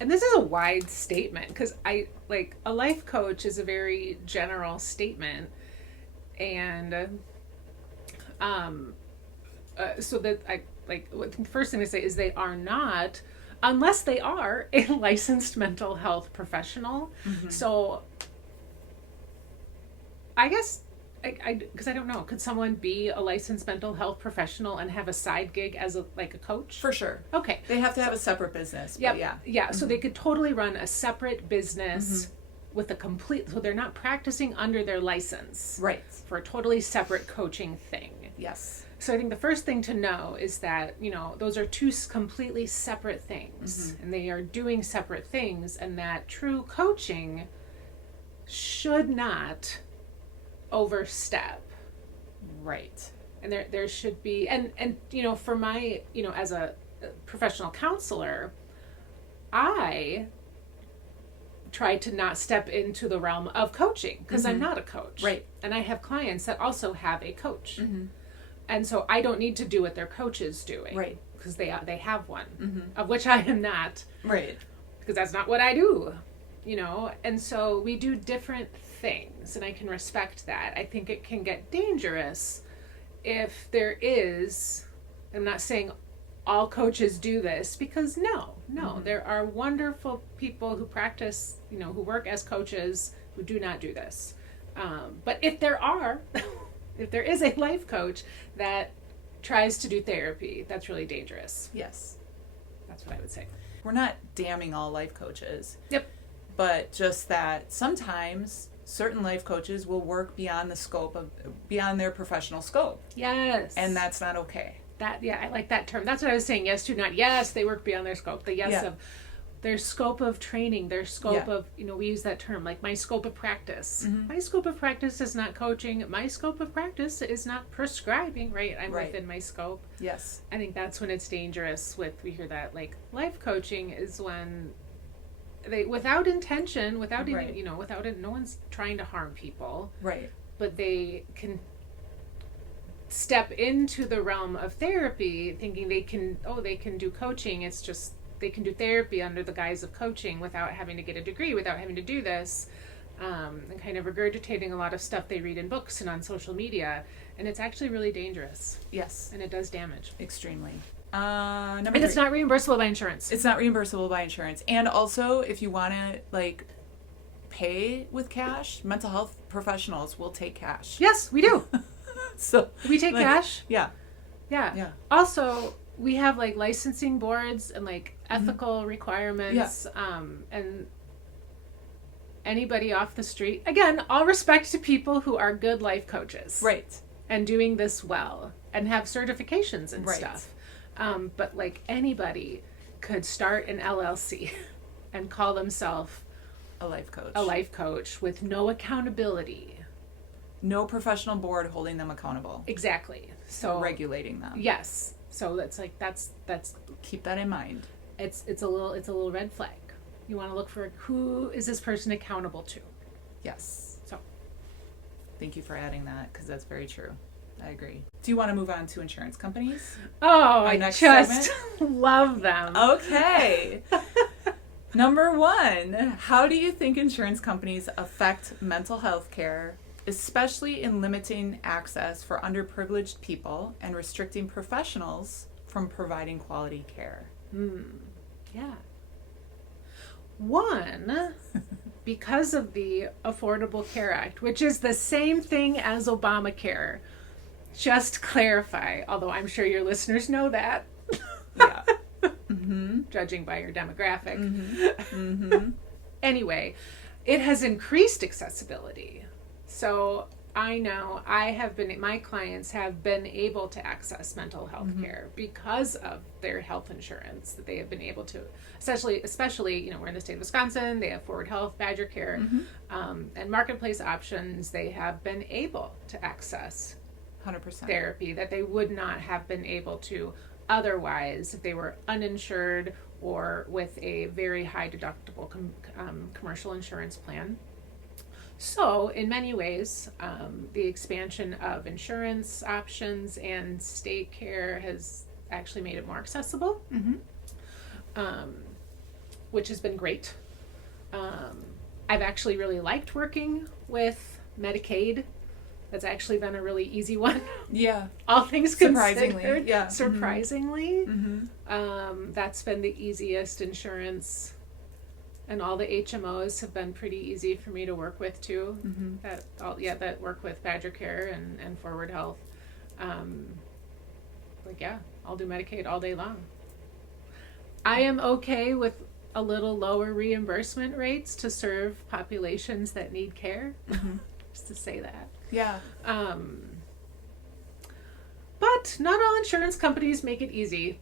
this is a wide statement because a life coach is a very general statement, and so that the first thing I say is they are not, unless they are a licensed mental health professional. So I guess. Because I don't know. Could someone be a licensed mental health professional and have a side gig as a coach? For sure. Okay. They have to have a separate business. Yeah. So they could totally run a separate business with a complete, so they're not practicing under their license. Right. For a totally separate coaching thing. Yes. So I think the first thing to know is that, those are two completely separate things, and they are doing separate things, and that true coaching should not overstep. Right. And there should be, and for my, as a professional counselor, I try to not step into the realm of coaching because I'm not a coach. Right. And I have clients that also have a coach. And so I don't need to do what their coach is doing. Right. Because they have one, of which I am not. Right. Because that's not what I do, And so we do different things, and I can respect that. I think it can get dangerous if there is, I'm not saying all coaches do this, because no, there are wonderful people who practice, who work as coaches who do not do this. But if there are, if there is a life coach that tries to do therapy, that's really dangerous. Yes. That's what I would say. We're not damning all life coaches. Yep. But just that sometimes certain life coaches will work beyond their professional scope. Yes. And that's not okay. I like that term. That's what I was saying. Yes to not yes, they work beyond their scope. The yes of their scope of training, their scope of, we use that term, like my scope of practice. My scope of practice is not coaching. My scope of practice is not prescribing, right? I'm within my scope. Yes. I think that's when it's dangerous we hear that, like, life coaching is when they, without intention, without any, no one's trying to harm people. Right. But they can step into the realm of therapy thinking they can do coaching. It's just, they can do therapy under the guise of coaching without having to get a degree, without having to do this, and kind of regurgitating a lot of stuff they read in books and on social media. And it's actually really dangerous. Yes. And it does damage. Extremely. And it's not reimbursable by insurance. It's not reimbursable by insurance. And also, if you want to, pay with cash, mental health professionals will take cash. Yes, we do. So we take cash. Yeah. Also, we have licensing boards and ethical requirements. And anybody off the street, again, all respect to people who are good life coaches. Right. And doing this well and have certifications and stuff. But anybody could start an LLC and call themselves a life coach. A life coach with no accountability. No professional board holding them accountable. Exactly. So regulating them. Yes. So that's keep that in mind. It's a little red flag. You want to look for who is this person accountable to. Yes. So thank you for adding that, because that's very true. I agree. Do you want to move on to insurance companies? Oh, I just love them. Okay. Number 1, how do you think insurance companies affect mental health care, especially in limiting access for underprivileged people and restricting professionals from providing quality care? Yeah. 1, because of the Affordable Care Act, which is the same thing as Obamacare. Just clarify, although I'm sure your listeners know that. Yeah. Judging by your demographic. Anyway, it has increased accessibility. So I know my clients have been able to access mental health care because of their health insurance that they have been able to, especially, we're in the state of Wisconsin, they have Forward Health, Badger Care, and Marketplace options. They have been able to access 100% therapy that they would not have been able to otherwise if they were uninsured or with a very high deductible commercial insurance plan. So in many ways, the expansion of insurance options and state care has actually made it more accessible, which has been great. I've actually really liked working with Medicaid. That's actually been a really easy one. Yeah. All things surprisingly, considered. yeah. Surprisingly. That's been the easiest insurance. And all the HMOs have been pretty easy for me to work with too. That work with Badger Care and Forward Health. I'll do Medicaid all day long. I am okay with a little lower reimbursement rates to serve populations that need care. Just to say that. Yeah. But not all insurance companies make it easy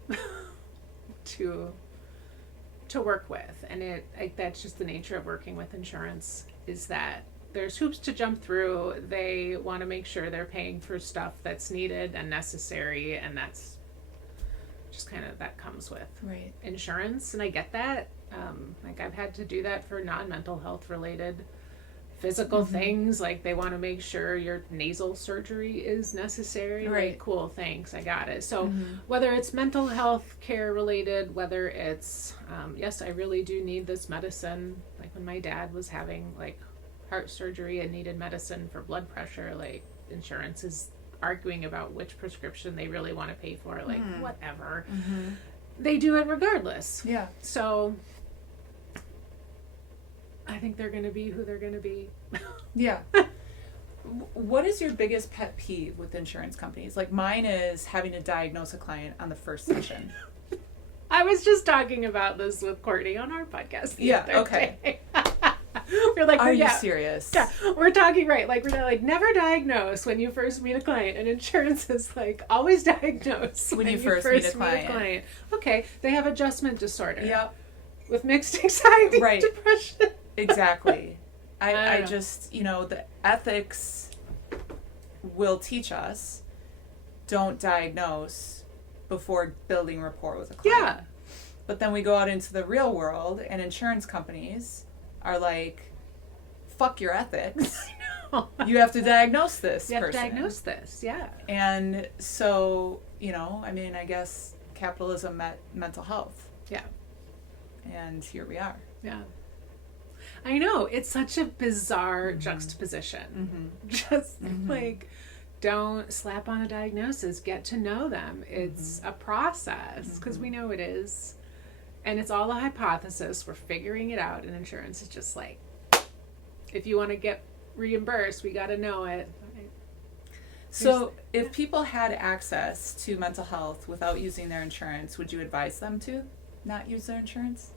to work with, and that's just the nature of working with insurance, is that there's hoops to jump through. They want to make sure they're paying for stuff that's needed and necessary, and that's just kind of, that comes with insurance, and I get that. Like, I've had to do that for non-mental health related physical things, like they want to make sure your nasal surgery is necessary. Like, cool, thanks, I got it. So whether it's mental health care related, whether it's yes, I really do need this medicine, like when my dad was having like heart surgery and needed medicine for blood pressure, like insurance is arguing about which prescription they really want to pay for, like whatever. They do it regardless. Yeah. So I think they're going to be who they're going to be. Yeah. What is your biggest pet peeve with insurance companies? Like, mine is having to diagnose a client on the first session. I was just talking about this with Courtney on our podcast the other day. We're like, are you serious? Yeah, we're talking, right, like, we're like, never diagnose when you first meet a client, and insurance is like, always diagnose when you first meet a client. Okay, they have adjustment disorder. Yep. With mixed anxiety, depression. Exactly. I just, the ethics will teach us, don't diagnose before building rapport with a client. Yeah. But then we go out into the real world, and insurance companies are like, fuck your ethics. You have to diagnose this person. You have to diagnose this, yeah. And so, I guess capitalism met mental health. Yeah. And here we are. Yeah. I know. It's such a bizarre juxtaposition. Just like, don't slap on a diagnosis. Get to know them. It's a process, because we know it is. And it's all a hypothesis. We're figuring it out. And insurance is just like, if you want to get reimbursed, we got to know it. So if people had access to mental health without using their insurance, would you advise them to not use their insurance?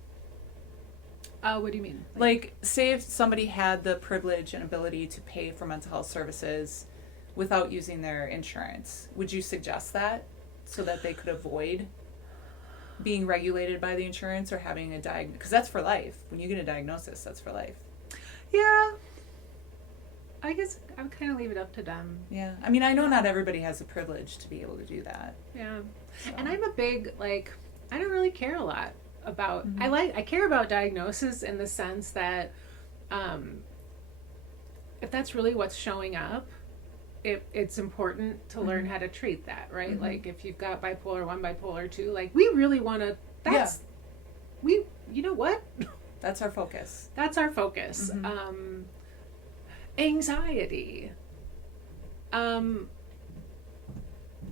What do you mean? Like, say if somebody had the privilege and ability to pay for mental health services without using their insurance, would you suggest that so that they could avoid being regulated by the insurance or having a diagnosis? Because that's for life. When you get a diagnosis, that's for life. Yeah. I guess I would kind of leave it up to them. Yeah. I mean, I know not everybody has the privilege to be able to do that. Yeah. So. And I'm a big, I don't really care a lot about, I care about diagnosis in the sense that if that's really what's showing up, it's important to learn how to treat that, right? Like, if you've got bipolar 1, bipolar 2, like, we really want to, you know what? That's our focus. That's our focus. Anxiety.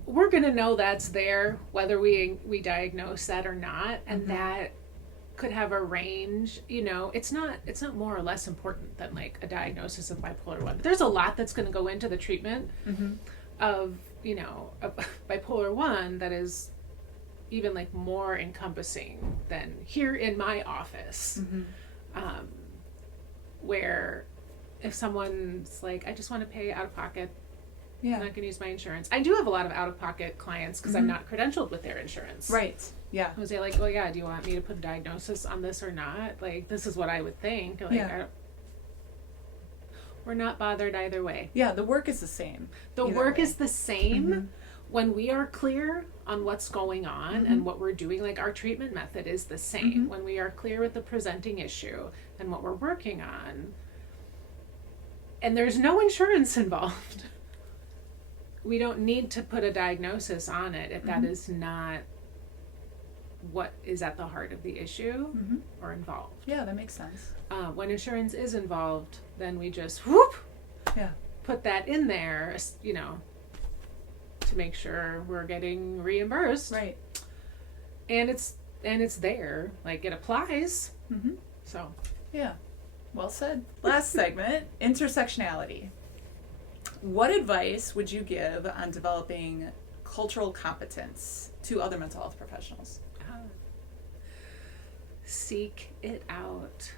We're going to know that's there whether we diagnose that or not, and that could have a range. It's not more or less important than like a diagnosis of bipolar 1. But there's a lot that's going to go into the treatment of of bipolar 1 that is even like more encompassing than here in my office, where if someone's like, I just want to pay out of pocket, I'm not going to use my insurance. I do have a lot of out-of-pocket clients because I'm not credentialed with their insurance. Right. Yeah. Was they like, oh yeah, do you want me to put a diagnosis on this or not? Like, this is what I would think. Like, we're not bothered either way. Yeah, the work is the same. The work is the same when we are clear on what's going on and what we're doing. Like, our treatment method is the same. When we are clear with the presenting issue and what we're working on, and there's no insurance involved, we don't need to put a diagnosis on it if that is not what is at the heart of the issue or involved. Yeah, that makes sense. When insurance is involved, then we just put that in there, to make sure we're getting reimbursed. Right. And it's there, like, it applies. So yeah, well said. Last segment, intersectionality. What advice would you give on developing cultural competence to other mental health professionals? seek it out.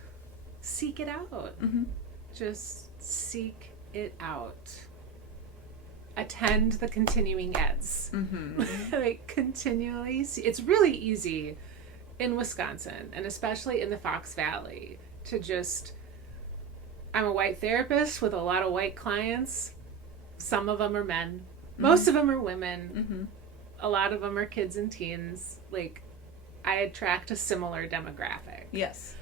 Seek it out. Just seek it out. Attend the continuing eds. Like, continually. It's really easy in Wisconsin, and especially in the Fox Valley, to just... I'm a white therapist with a lot of white clients. Some of them are men. Most of them are women. A lot of them are kids and teens. Like, I attract a similar demographic. Yes.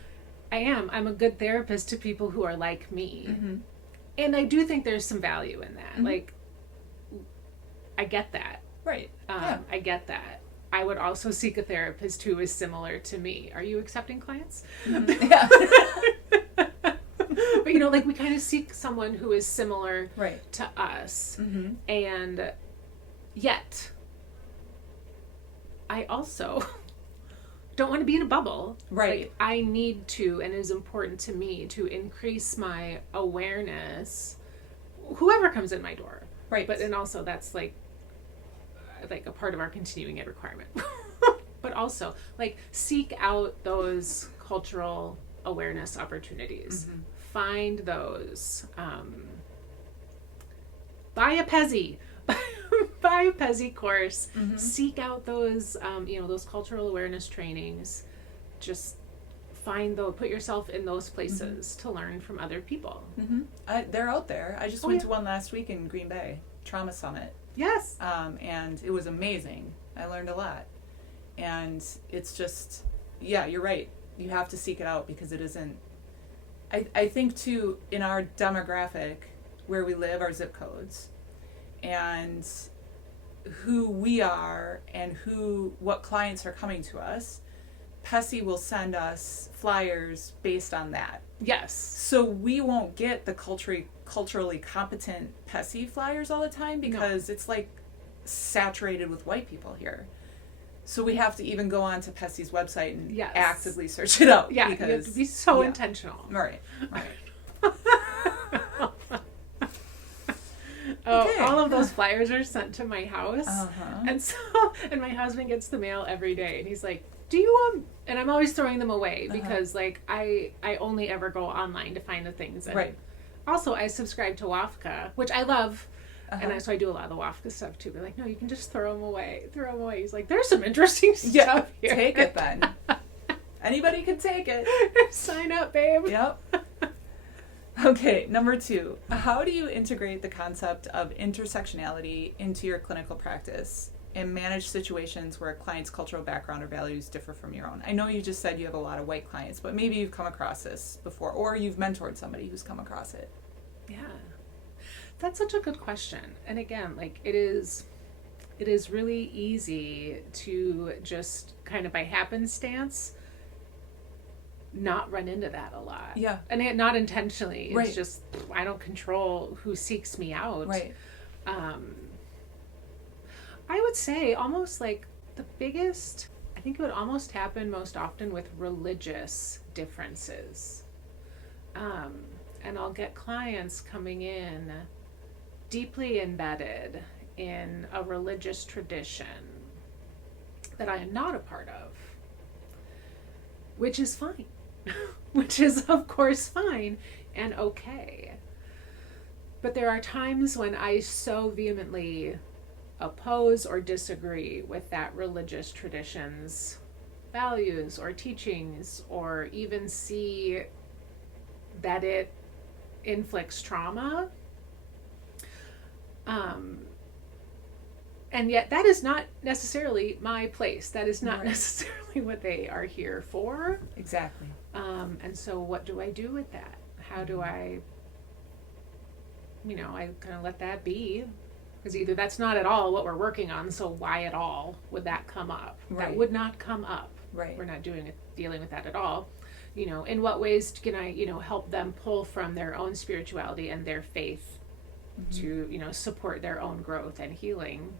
I am. I'm a good therapist to people who are like me. And I do think there's some value in that. Like, I get that. Right. I get that. I would also seek a therapist who is similar to me. Are you accepting clients? Yeah. But, you know, like, we kind of seek someone who is similar to us. And yet, I also don't want to be in a bubble. Right. Like, I need to, and it is important to me, to increase my awareness, whoever comes in my door. Right. But, and also that's like a part of our continuing ed requirement. But also, like, seek out those cultural awareness opportunities. Find those. Buy a PESI. Buy a PESI course. Seek out those, those cultural awareness trainings. Just put yourself in those places to learn from other people. They're out there. I just went to one last week in Green Bay, Trauma Summit. Yes. And it was amazing. I learned a lot. And it's just, yeah, you're right. You have to seek it out because it isn't. I think, too, in our demographic, where we live, our zip codes, and who we are and what clients are coming to us, PESI will send us flyers based on that. Yes. So we won't get the culturally competent PESI flyers all the time because it's like saturated with white people here. So we have to even go on to PESI's website and actively search it out. Yeah, because, you have to be so intentional. Right. All of those flyers are sent to my house. And my husband gets the mail every day, and he's like, do you want... And I'm always throwing them away because, like, I only ever go online to find the things. And also, I subscribe to WAFCA, which I love. And so I do a lot of the WAFCA stuff, too. But, like, no, you can just throw them away. He's like, there's some interesting stuff here. Take it, then. Anybody can take it. Sign up, babe. Yep. Okay, number 2. How do you integrate the concept of intersectionality into your clinical practice and manage situations where a client's cultural background or values differ from your own? I know you just said you have a lot of white clients, but maybe you've come across this before, or you've mentored somebody who's come across it. Yeah. That's such a good question. And again, like, it is really easy to just kind of by happenstance not run into that a lot. Yeah. And not intentionally. It's just, I don't control who seeks me out. Right. I would say almost like the biggest, I think it would almost happen most often with religious differences. And I'll get clients coming in deeply embedded in a religious tradition that I am not a part of, which is fine. Which is, of course, fine and okay. But there are times when I so vehemently oppose or disagree with that religious tradition's values or teachings, or even see that it inflicts trauma. And yet that is not necessarily my place. That is not necessarily what they are here for. Exactly. And so what do I do with that? How do I kind of let that be? Because either that's not at all what we're working on, so why at all would that come up? That would not come up. Right. We're not dealing with that at all. In what ways can I, help them pull from their own spirituality and their faith to, support their own growth and healing.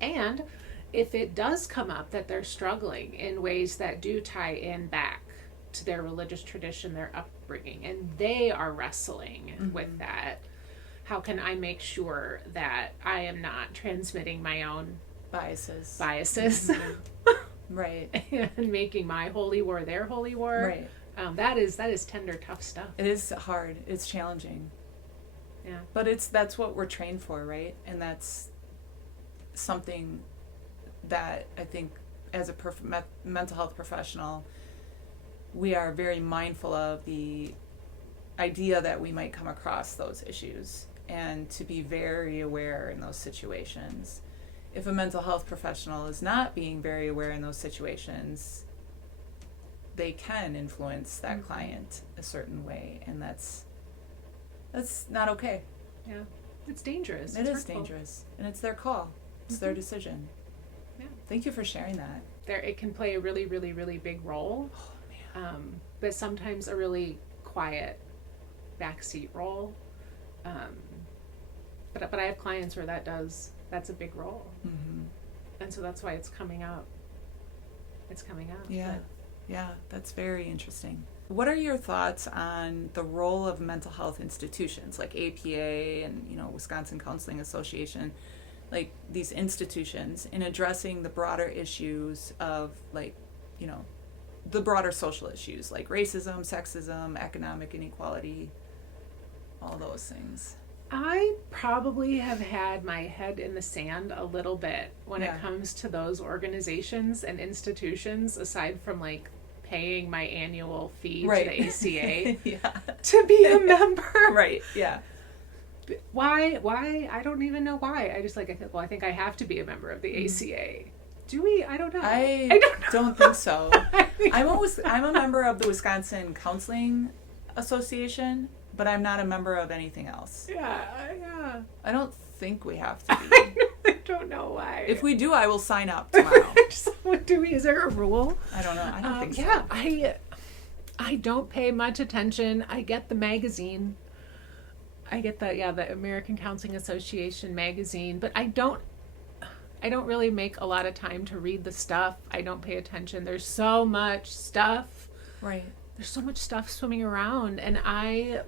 And if it does come up that they're struggling in ways that do tie in back to their religious tradition, their upbringing, and they are wrestling with that, how can I make sure that I am not transmitting my own biases? Right. and making my holy war their holy war. Right. That is tender, tough stuff. It is hard. It's challenging. Yeah. But that's what we're trained for, right? And that's something that I think as a mental health professional, we are very mindful of the idea that we might come across those issues and to be very aware in those situations. If a mental health professional is not being very aware in those situations, they can influence that client a certain way, and that's not okay. Yeah. It's dangerous. It is dangerous, and it's their call. It's their decision. Yeah. Thank you for sharing that. It can play a really, really, really big role. Oh, man. But sometimes a really quiet backseat role. But I have clients where that's a big role. Mm-hmm. And so that's why it's coming up. It's coming up. Yeah. Yeah, that's very interesting. What are your thoughts on the role of mental health institutions like APA and, Wisconsin Counseling Association, like these institutions in addressing the broader issues of the broader social issues like racism, sexism, economic inequality, all those things? I probably have had my head in the sand a little bit when it comes to those organizations and institutions, aside from like paying my annual fee to the ACA to be a member. Right, yeah. Why? I don't even know why. I think I have to be a member of the ACA. Do we? I don't know. I don't think so. I'm a member of the Wisconsin Counseling Association, but I'm not a member of anything else. Yeah. I don't think we have to be. I don't know why. If we do, I will sign up tomorrow. What do we? Is there a rule? I don't know. I don't think so. Yeah, I don't pay much attention. I get the magazine. I get the American Counseling Association magazine, but I don't really make a lot of time to read the stuff. I don't pay attention. There's so much stuff. Right. There's so much stuff swimming around, and I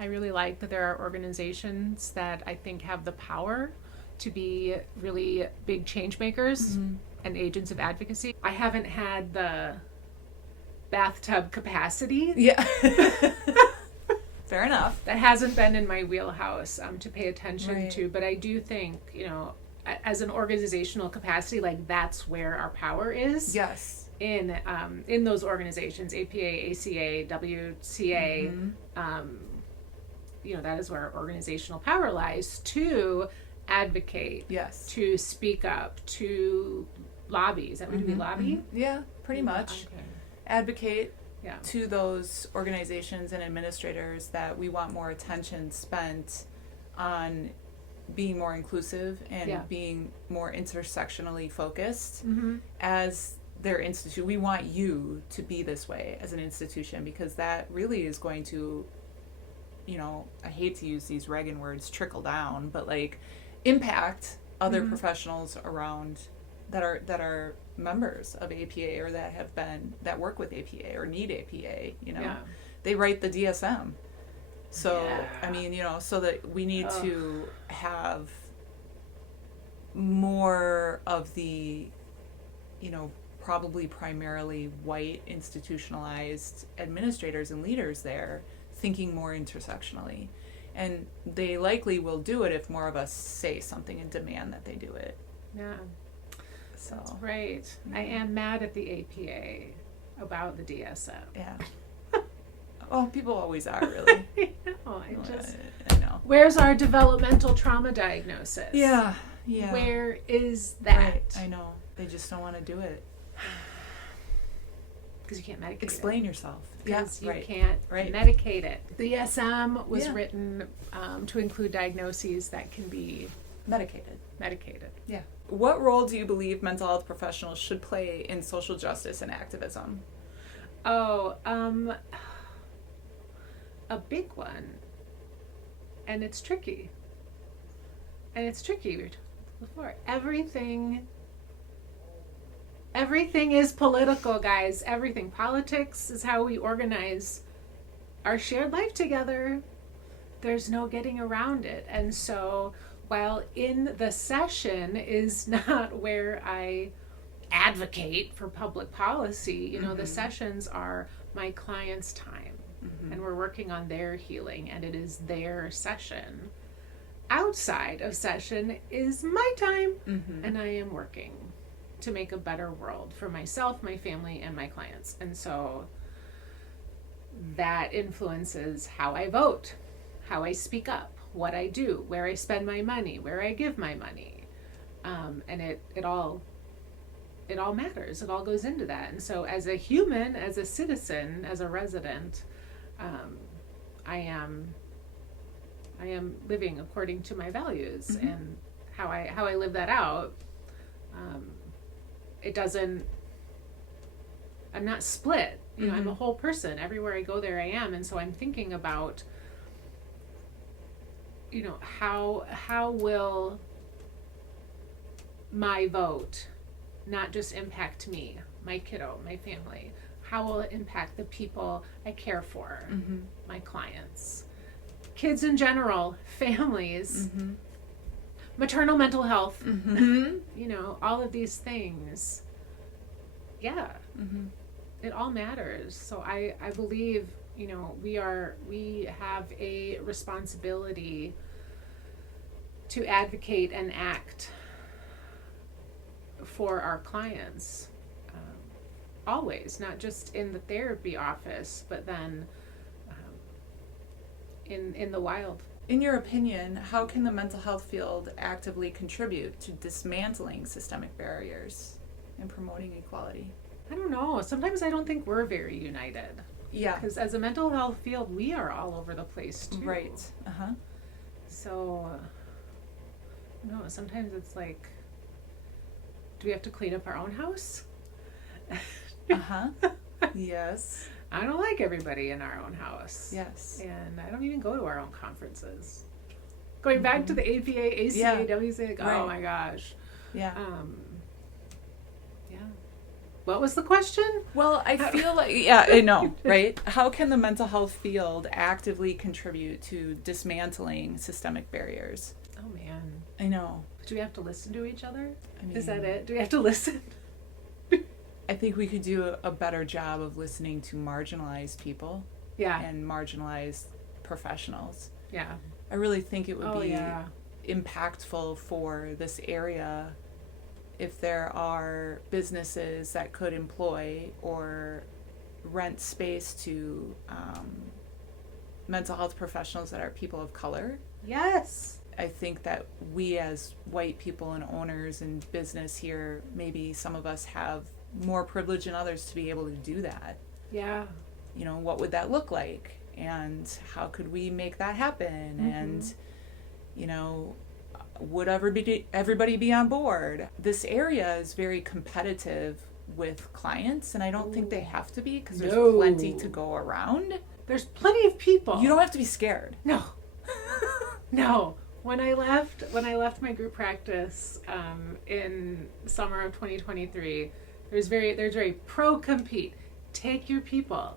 really like that there are organizations that I think have the power to be really big change makers and agents of advocacy. I haven't had the bathtub capacity. Yeah. Fair enough. That hasn't been in my wheelhouse to pay attention to, but I do think, as an organizational capacity, like that's where our power is. Yes. In those organizations, APA, ACA, WCA, that is where our organizational power lies to advocate, to speak up, to lobby. Is that what we lobby? Yeah, pretty much. Okay. Advocate to those organizations and administrators that we want more attention spent on being more inclusive and being more intersectionally focused as their institution. We want you to be this way as an institution, because that really is going to, I hate to use these Reagan words, trickle down, but like impact other professionals around that are members of APA or that work with APA or need APA, They write the DSM. So, so that we need to have more of the, probably primarily white institutionalized administrators and leaders there thinking more intersectionally. And they likely will do it if more of us say something and demand that they do it. Yeah. So. That's right. I am mad at the APA about the DSM. Yeah. Oh, people always are, really. I know. Where's our developmental trauma diagnosis? Yeah. Where is that? Right. I know. They just don't want to do it. Because you can't medicate Explain yourself. Because you can't medicate it. The DSM was written to include diagnoses that can be medicated. Yeah. What role do you believe mental health professionals should play in social justice and activism? A big one. And it's tricky. We were talking before. Everything is political, guys. Everything. Politics is how we organize our shared life together. There's no getting around it. And so while in the session is not where I advocate for public policy, you know, the sessions are my client's time, and we're working on their healing, and it is their session. Outside of session is my time, and I am working to make a better world for myself, my family, and my clients. And so that influences how I vote, how I speak up, what I do, where I spend my money, where I give my money. And it all matters. It all goes into that. And so as a human, as a citizen, as a resident, I am living according to my values, and how I live that out. It doesn't, I'm not split. You know, I'm a whole person. Everywhere I go, there I am. And so I'm thinking about, you know, how will my vote not just impact me, my kiddo, my family? How will it impact the people I care for, my clients, kids in general, families, maternal mental health, you know, all of these things. Yeah. It all matters. So I believe, you know, we have a responsibility to advocate and act for our clients, always, not just in the therapy office, but then in the wild. In your opinion, how can the mental health field actively contribute to dismantling systemic barriers and promoting equality? I don't know. Sometimes I don't think we're very united. Yeah. Because as a mental health field, we are all over the place too. Right. So, no, sometimes it's like, do we have to clean up our own house? Yes. I don't like everybody in our own house. Yes. And I don't even go to our own conferences. Going back to the APA, ACA, WCA, like, oh my gosh. Yeah. Yeah. What was the question? Well, I feel like, yeah, I know, right? How can the mental health field actively contribute to dismantling systemic barriers? Oh, man. I know. Do we have to listen to each other? I mean, is that it? Do we have to listen? I think we could do a better job of listening to marginalized people. Yeah. And marginalized professionals. Yeah. I really think it would be yeah. impactful for this area if there are businesses that could employ or rent space to mental health professionals that are people of color. Yes. I think that we as white people and owners in business here, maybe some of us have more privilege than others to be able to do that. Yeah. You know, what would that look like? And how could we make that happen? And, you know, would everybody be on board? This area is very competitive with clients, and I don't think they have to be, because there's plenty to go around. There's plenty of people. You don't have to be scared. No. No. When I left my group practice in summer of 2023, there's very pro-compete. Take your people.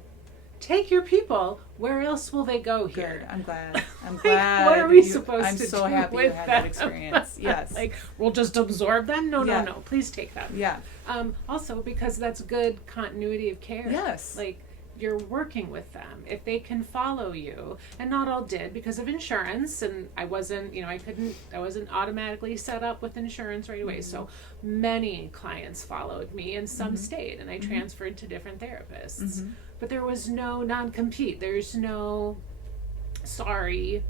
Where else will they go here? Good. I'm glad. Like, what are we supposed to do? I'm so happy you had that experience. Yes. Like, we'll just absorb them? No. Please take them. Yeah. Also, because that's good continuity of care. Yes. Like, you're working with them. If they can follow you, and not all did because of insurance, and I wasn't automatically set up with insurance right away. So many clients followed me, and some stayed, and I transferred to different therapists. But there was no non-compete. There's no sorry.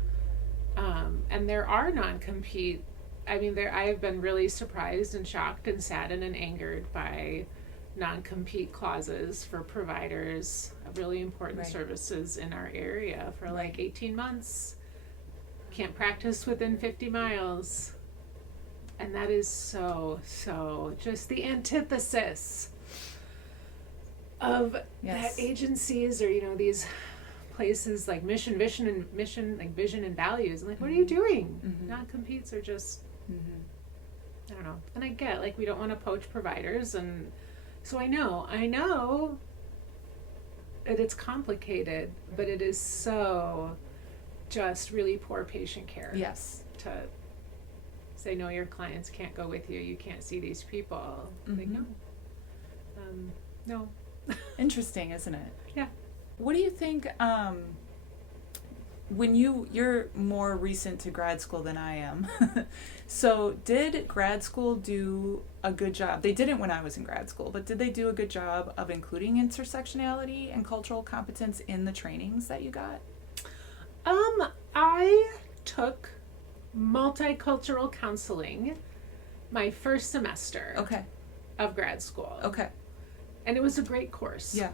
And there are non-compete. I mean, I have been really surprised and shocked and saddened and angered by non-compete clauses for providers of really important services in our area for like 18 months. Can't practice within 50 miles. And that is so just the antithesis of that agencies, or, you know, these places like mission, like vision and values. I'm like, what are you doing? Non-competes are just, I don't know. And I get, like, we don't want to poach providers, and so I know that it's complicated, but it is so just really poor patient care. Yes. To say, no, your clients can't go with you. You can't see these people. Like, no. No. Interesting, isn't it? Yeah. What do you think, when you're more recent to grad school than I am. So did grad school do a good job? They didn't when I was in grad school, but did they do a good job of including intersectionality and cultural competence in the trainings that you got? I took multicultural counseling my first semester of grad school. Okay. And it was a great course. Yeah.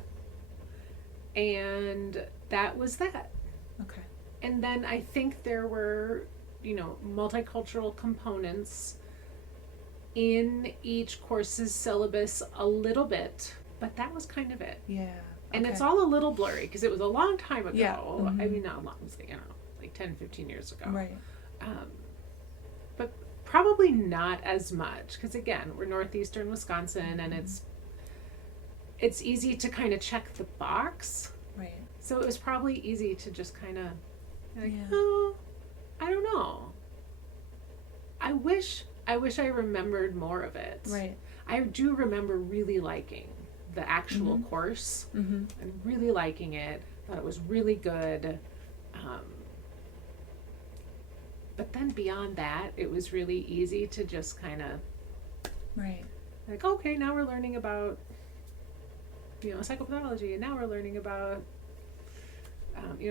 And that was that. Okay. And then I think there were, multicultural components in each course's syllabus a little bit, but that was kind of it. Yeah. And it's all a little blurry because it was a long time ago. Yeah. Mm-hmm. I mean, not long, like 10, 15 years ago. Right. But probably not as much because, again, we're northeastern Wisconsin and it's easy to kind of check the box. Right. So it was probably easy to just kind of like, Yeah. oh, I don't know. I wish I remembered more of it. Right. I do remember really liking the actual course and really liking it. Thought it was really good. But then beyond that, it was really easy to just kind of like, okay, now we're learning about psychopathology, and now we're learning about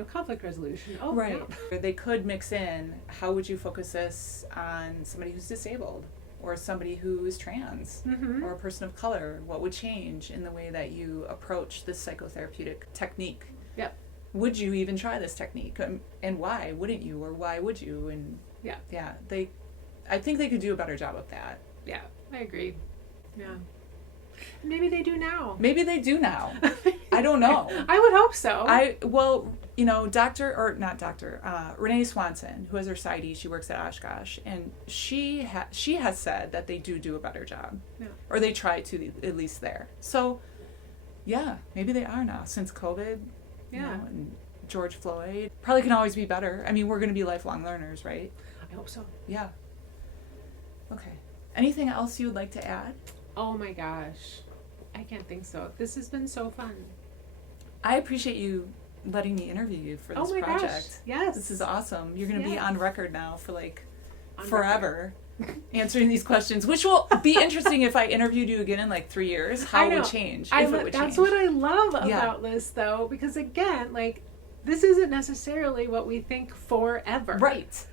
conflict resolution. Oh, right. No. They could mix in, how would you focus this on somebody who's disabled or somebody who is trans or a person of color? What would change in the way that you approach this psychotherapeutic technique? Yep. Would you even try this technique? And why wouldn't you, or why would you? And I think they could do a better job of that. Yeah, I agree. Yeah. Maybe they do now. I don't know. I would hope so. Renee Swanson, who has her PsyD, she works at Oshkosh, and she has said that they do a better job. Yeah. Or they try to, at least there. So, yeah, maybe they are now, since COVID. Yeah. And George Floyd. Probably can always be better. I mean, we're going to be lifelong learners, right? I hope so. Yeah. Okay. Anything else you would like to add? Oh my gosh. I can't think so. This has been so fun. I appreciate you letting me interview you for this project. Gosh. Yes. This is awesome. You're going to be on record now for on forever answering these questions, which will be interesting if I interviewed you again in 3 years. How it would change, if it would change. That's what I love about this, though, because again, this isn't necessarily what we think forever. Right.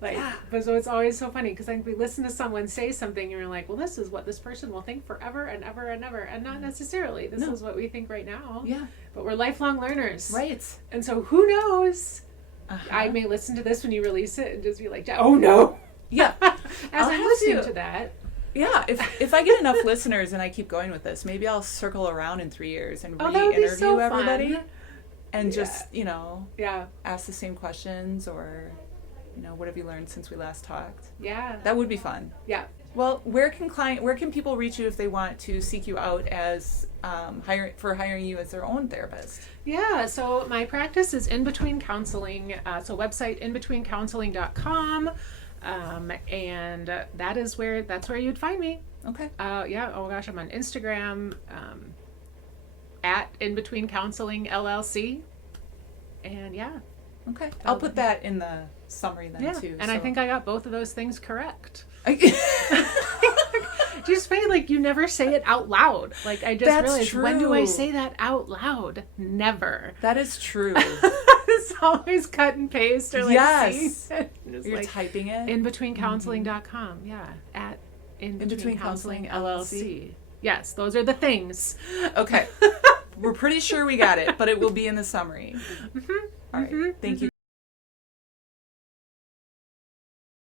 But so it's always so funny because we listen to someone say something and you're like, well, this is what this person will think forever and ever and ever, and not necessarily. This is what we think right now. Yeah. But we're lifelong learners. Right. And so who knows? I may listen to this when you release it and just be like, oh no. Yeah. As I'm listening to that. Yeah, if I get enough listeners and I keep going with this, maybe I'll circle around in 3 years and re-interview everybody and just, ask the same questions or, what have you learned since we last talked? Yeah. That would be fun. Yeah. Well, where can people reach you if they want to seek you out as hiring you as their own therapist? Yeah, so my practice is In Between Counseling. So website inbetweencounseling.com. And that's where you'd find me. Okay. Oh gosh, I'm on Instagram, at In Between Counseling LLC. And okay. I'll put that in the summary then too. And I think I got both of those things correct. Just funny, you never say it out loud. I just realized, true. When do I say that out loud? Never. That is true. It's always cut and paste or yes. You're typing it. Inbetweencounseling.com. Yeah. At Inbetween Counseling LLC. Yes, those are the things. Okay. We're pretty sure we got it, but it will be in the summary. All right. Thank you.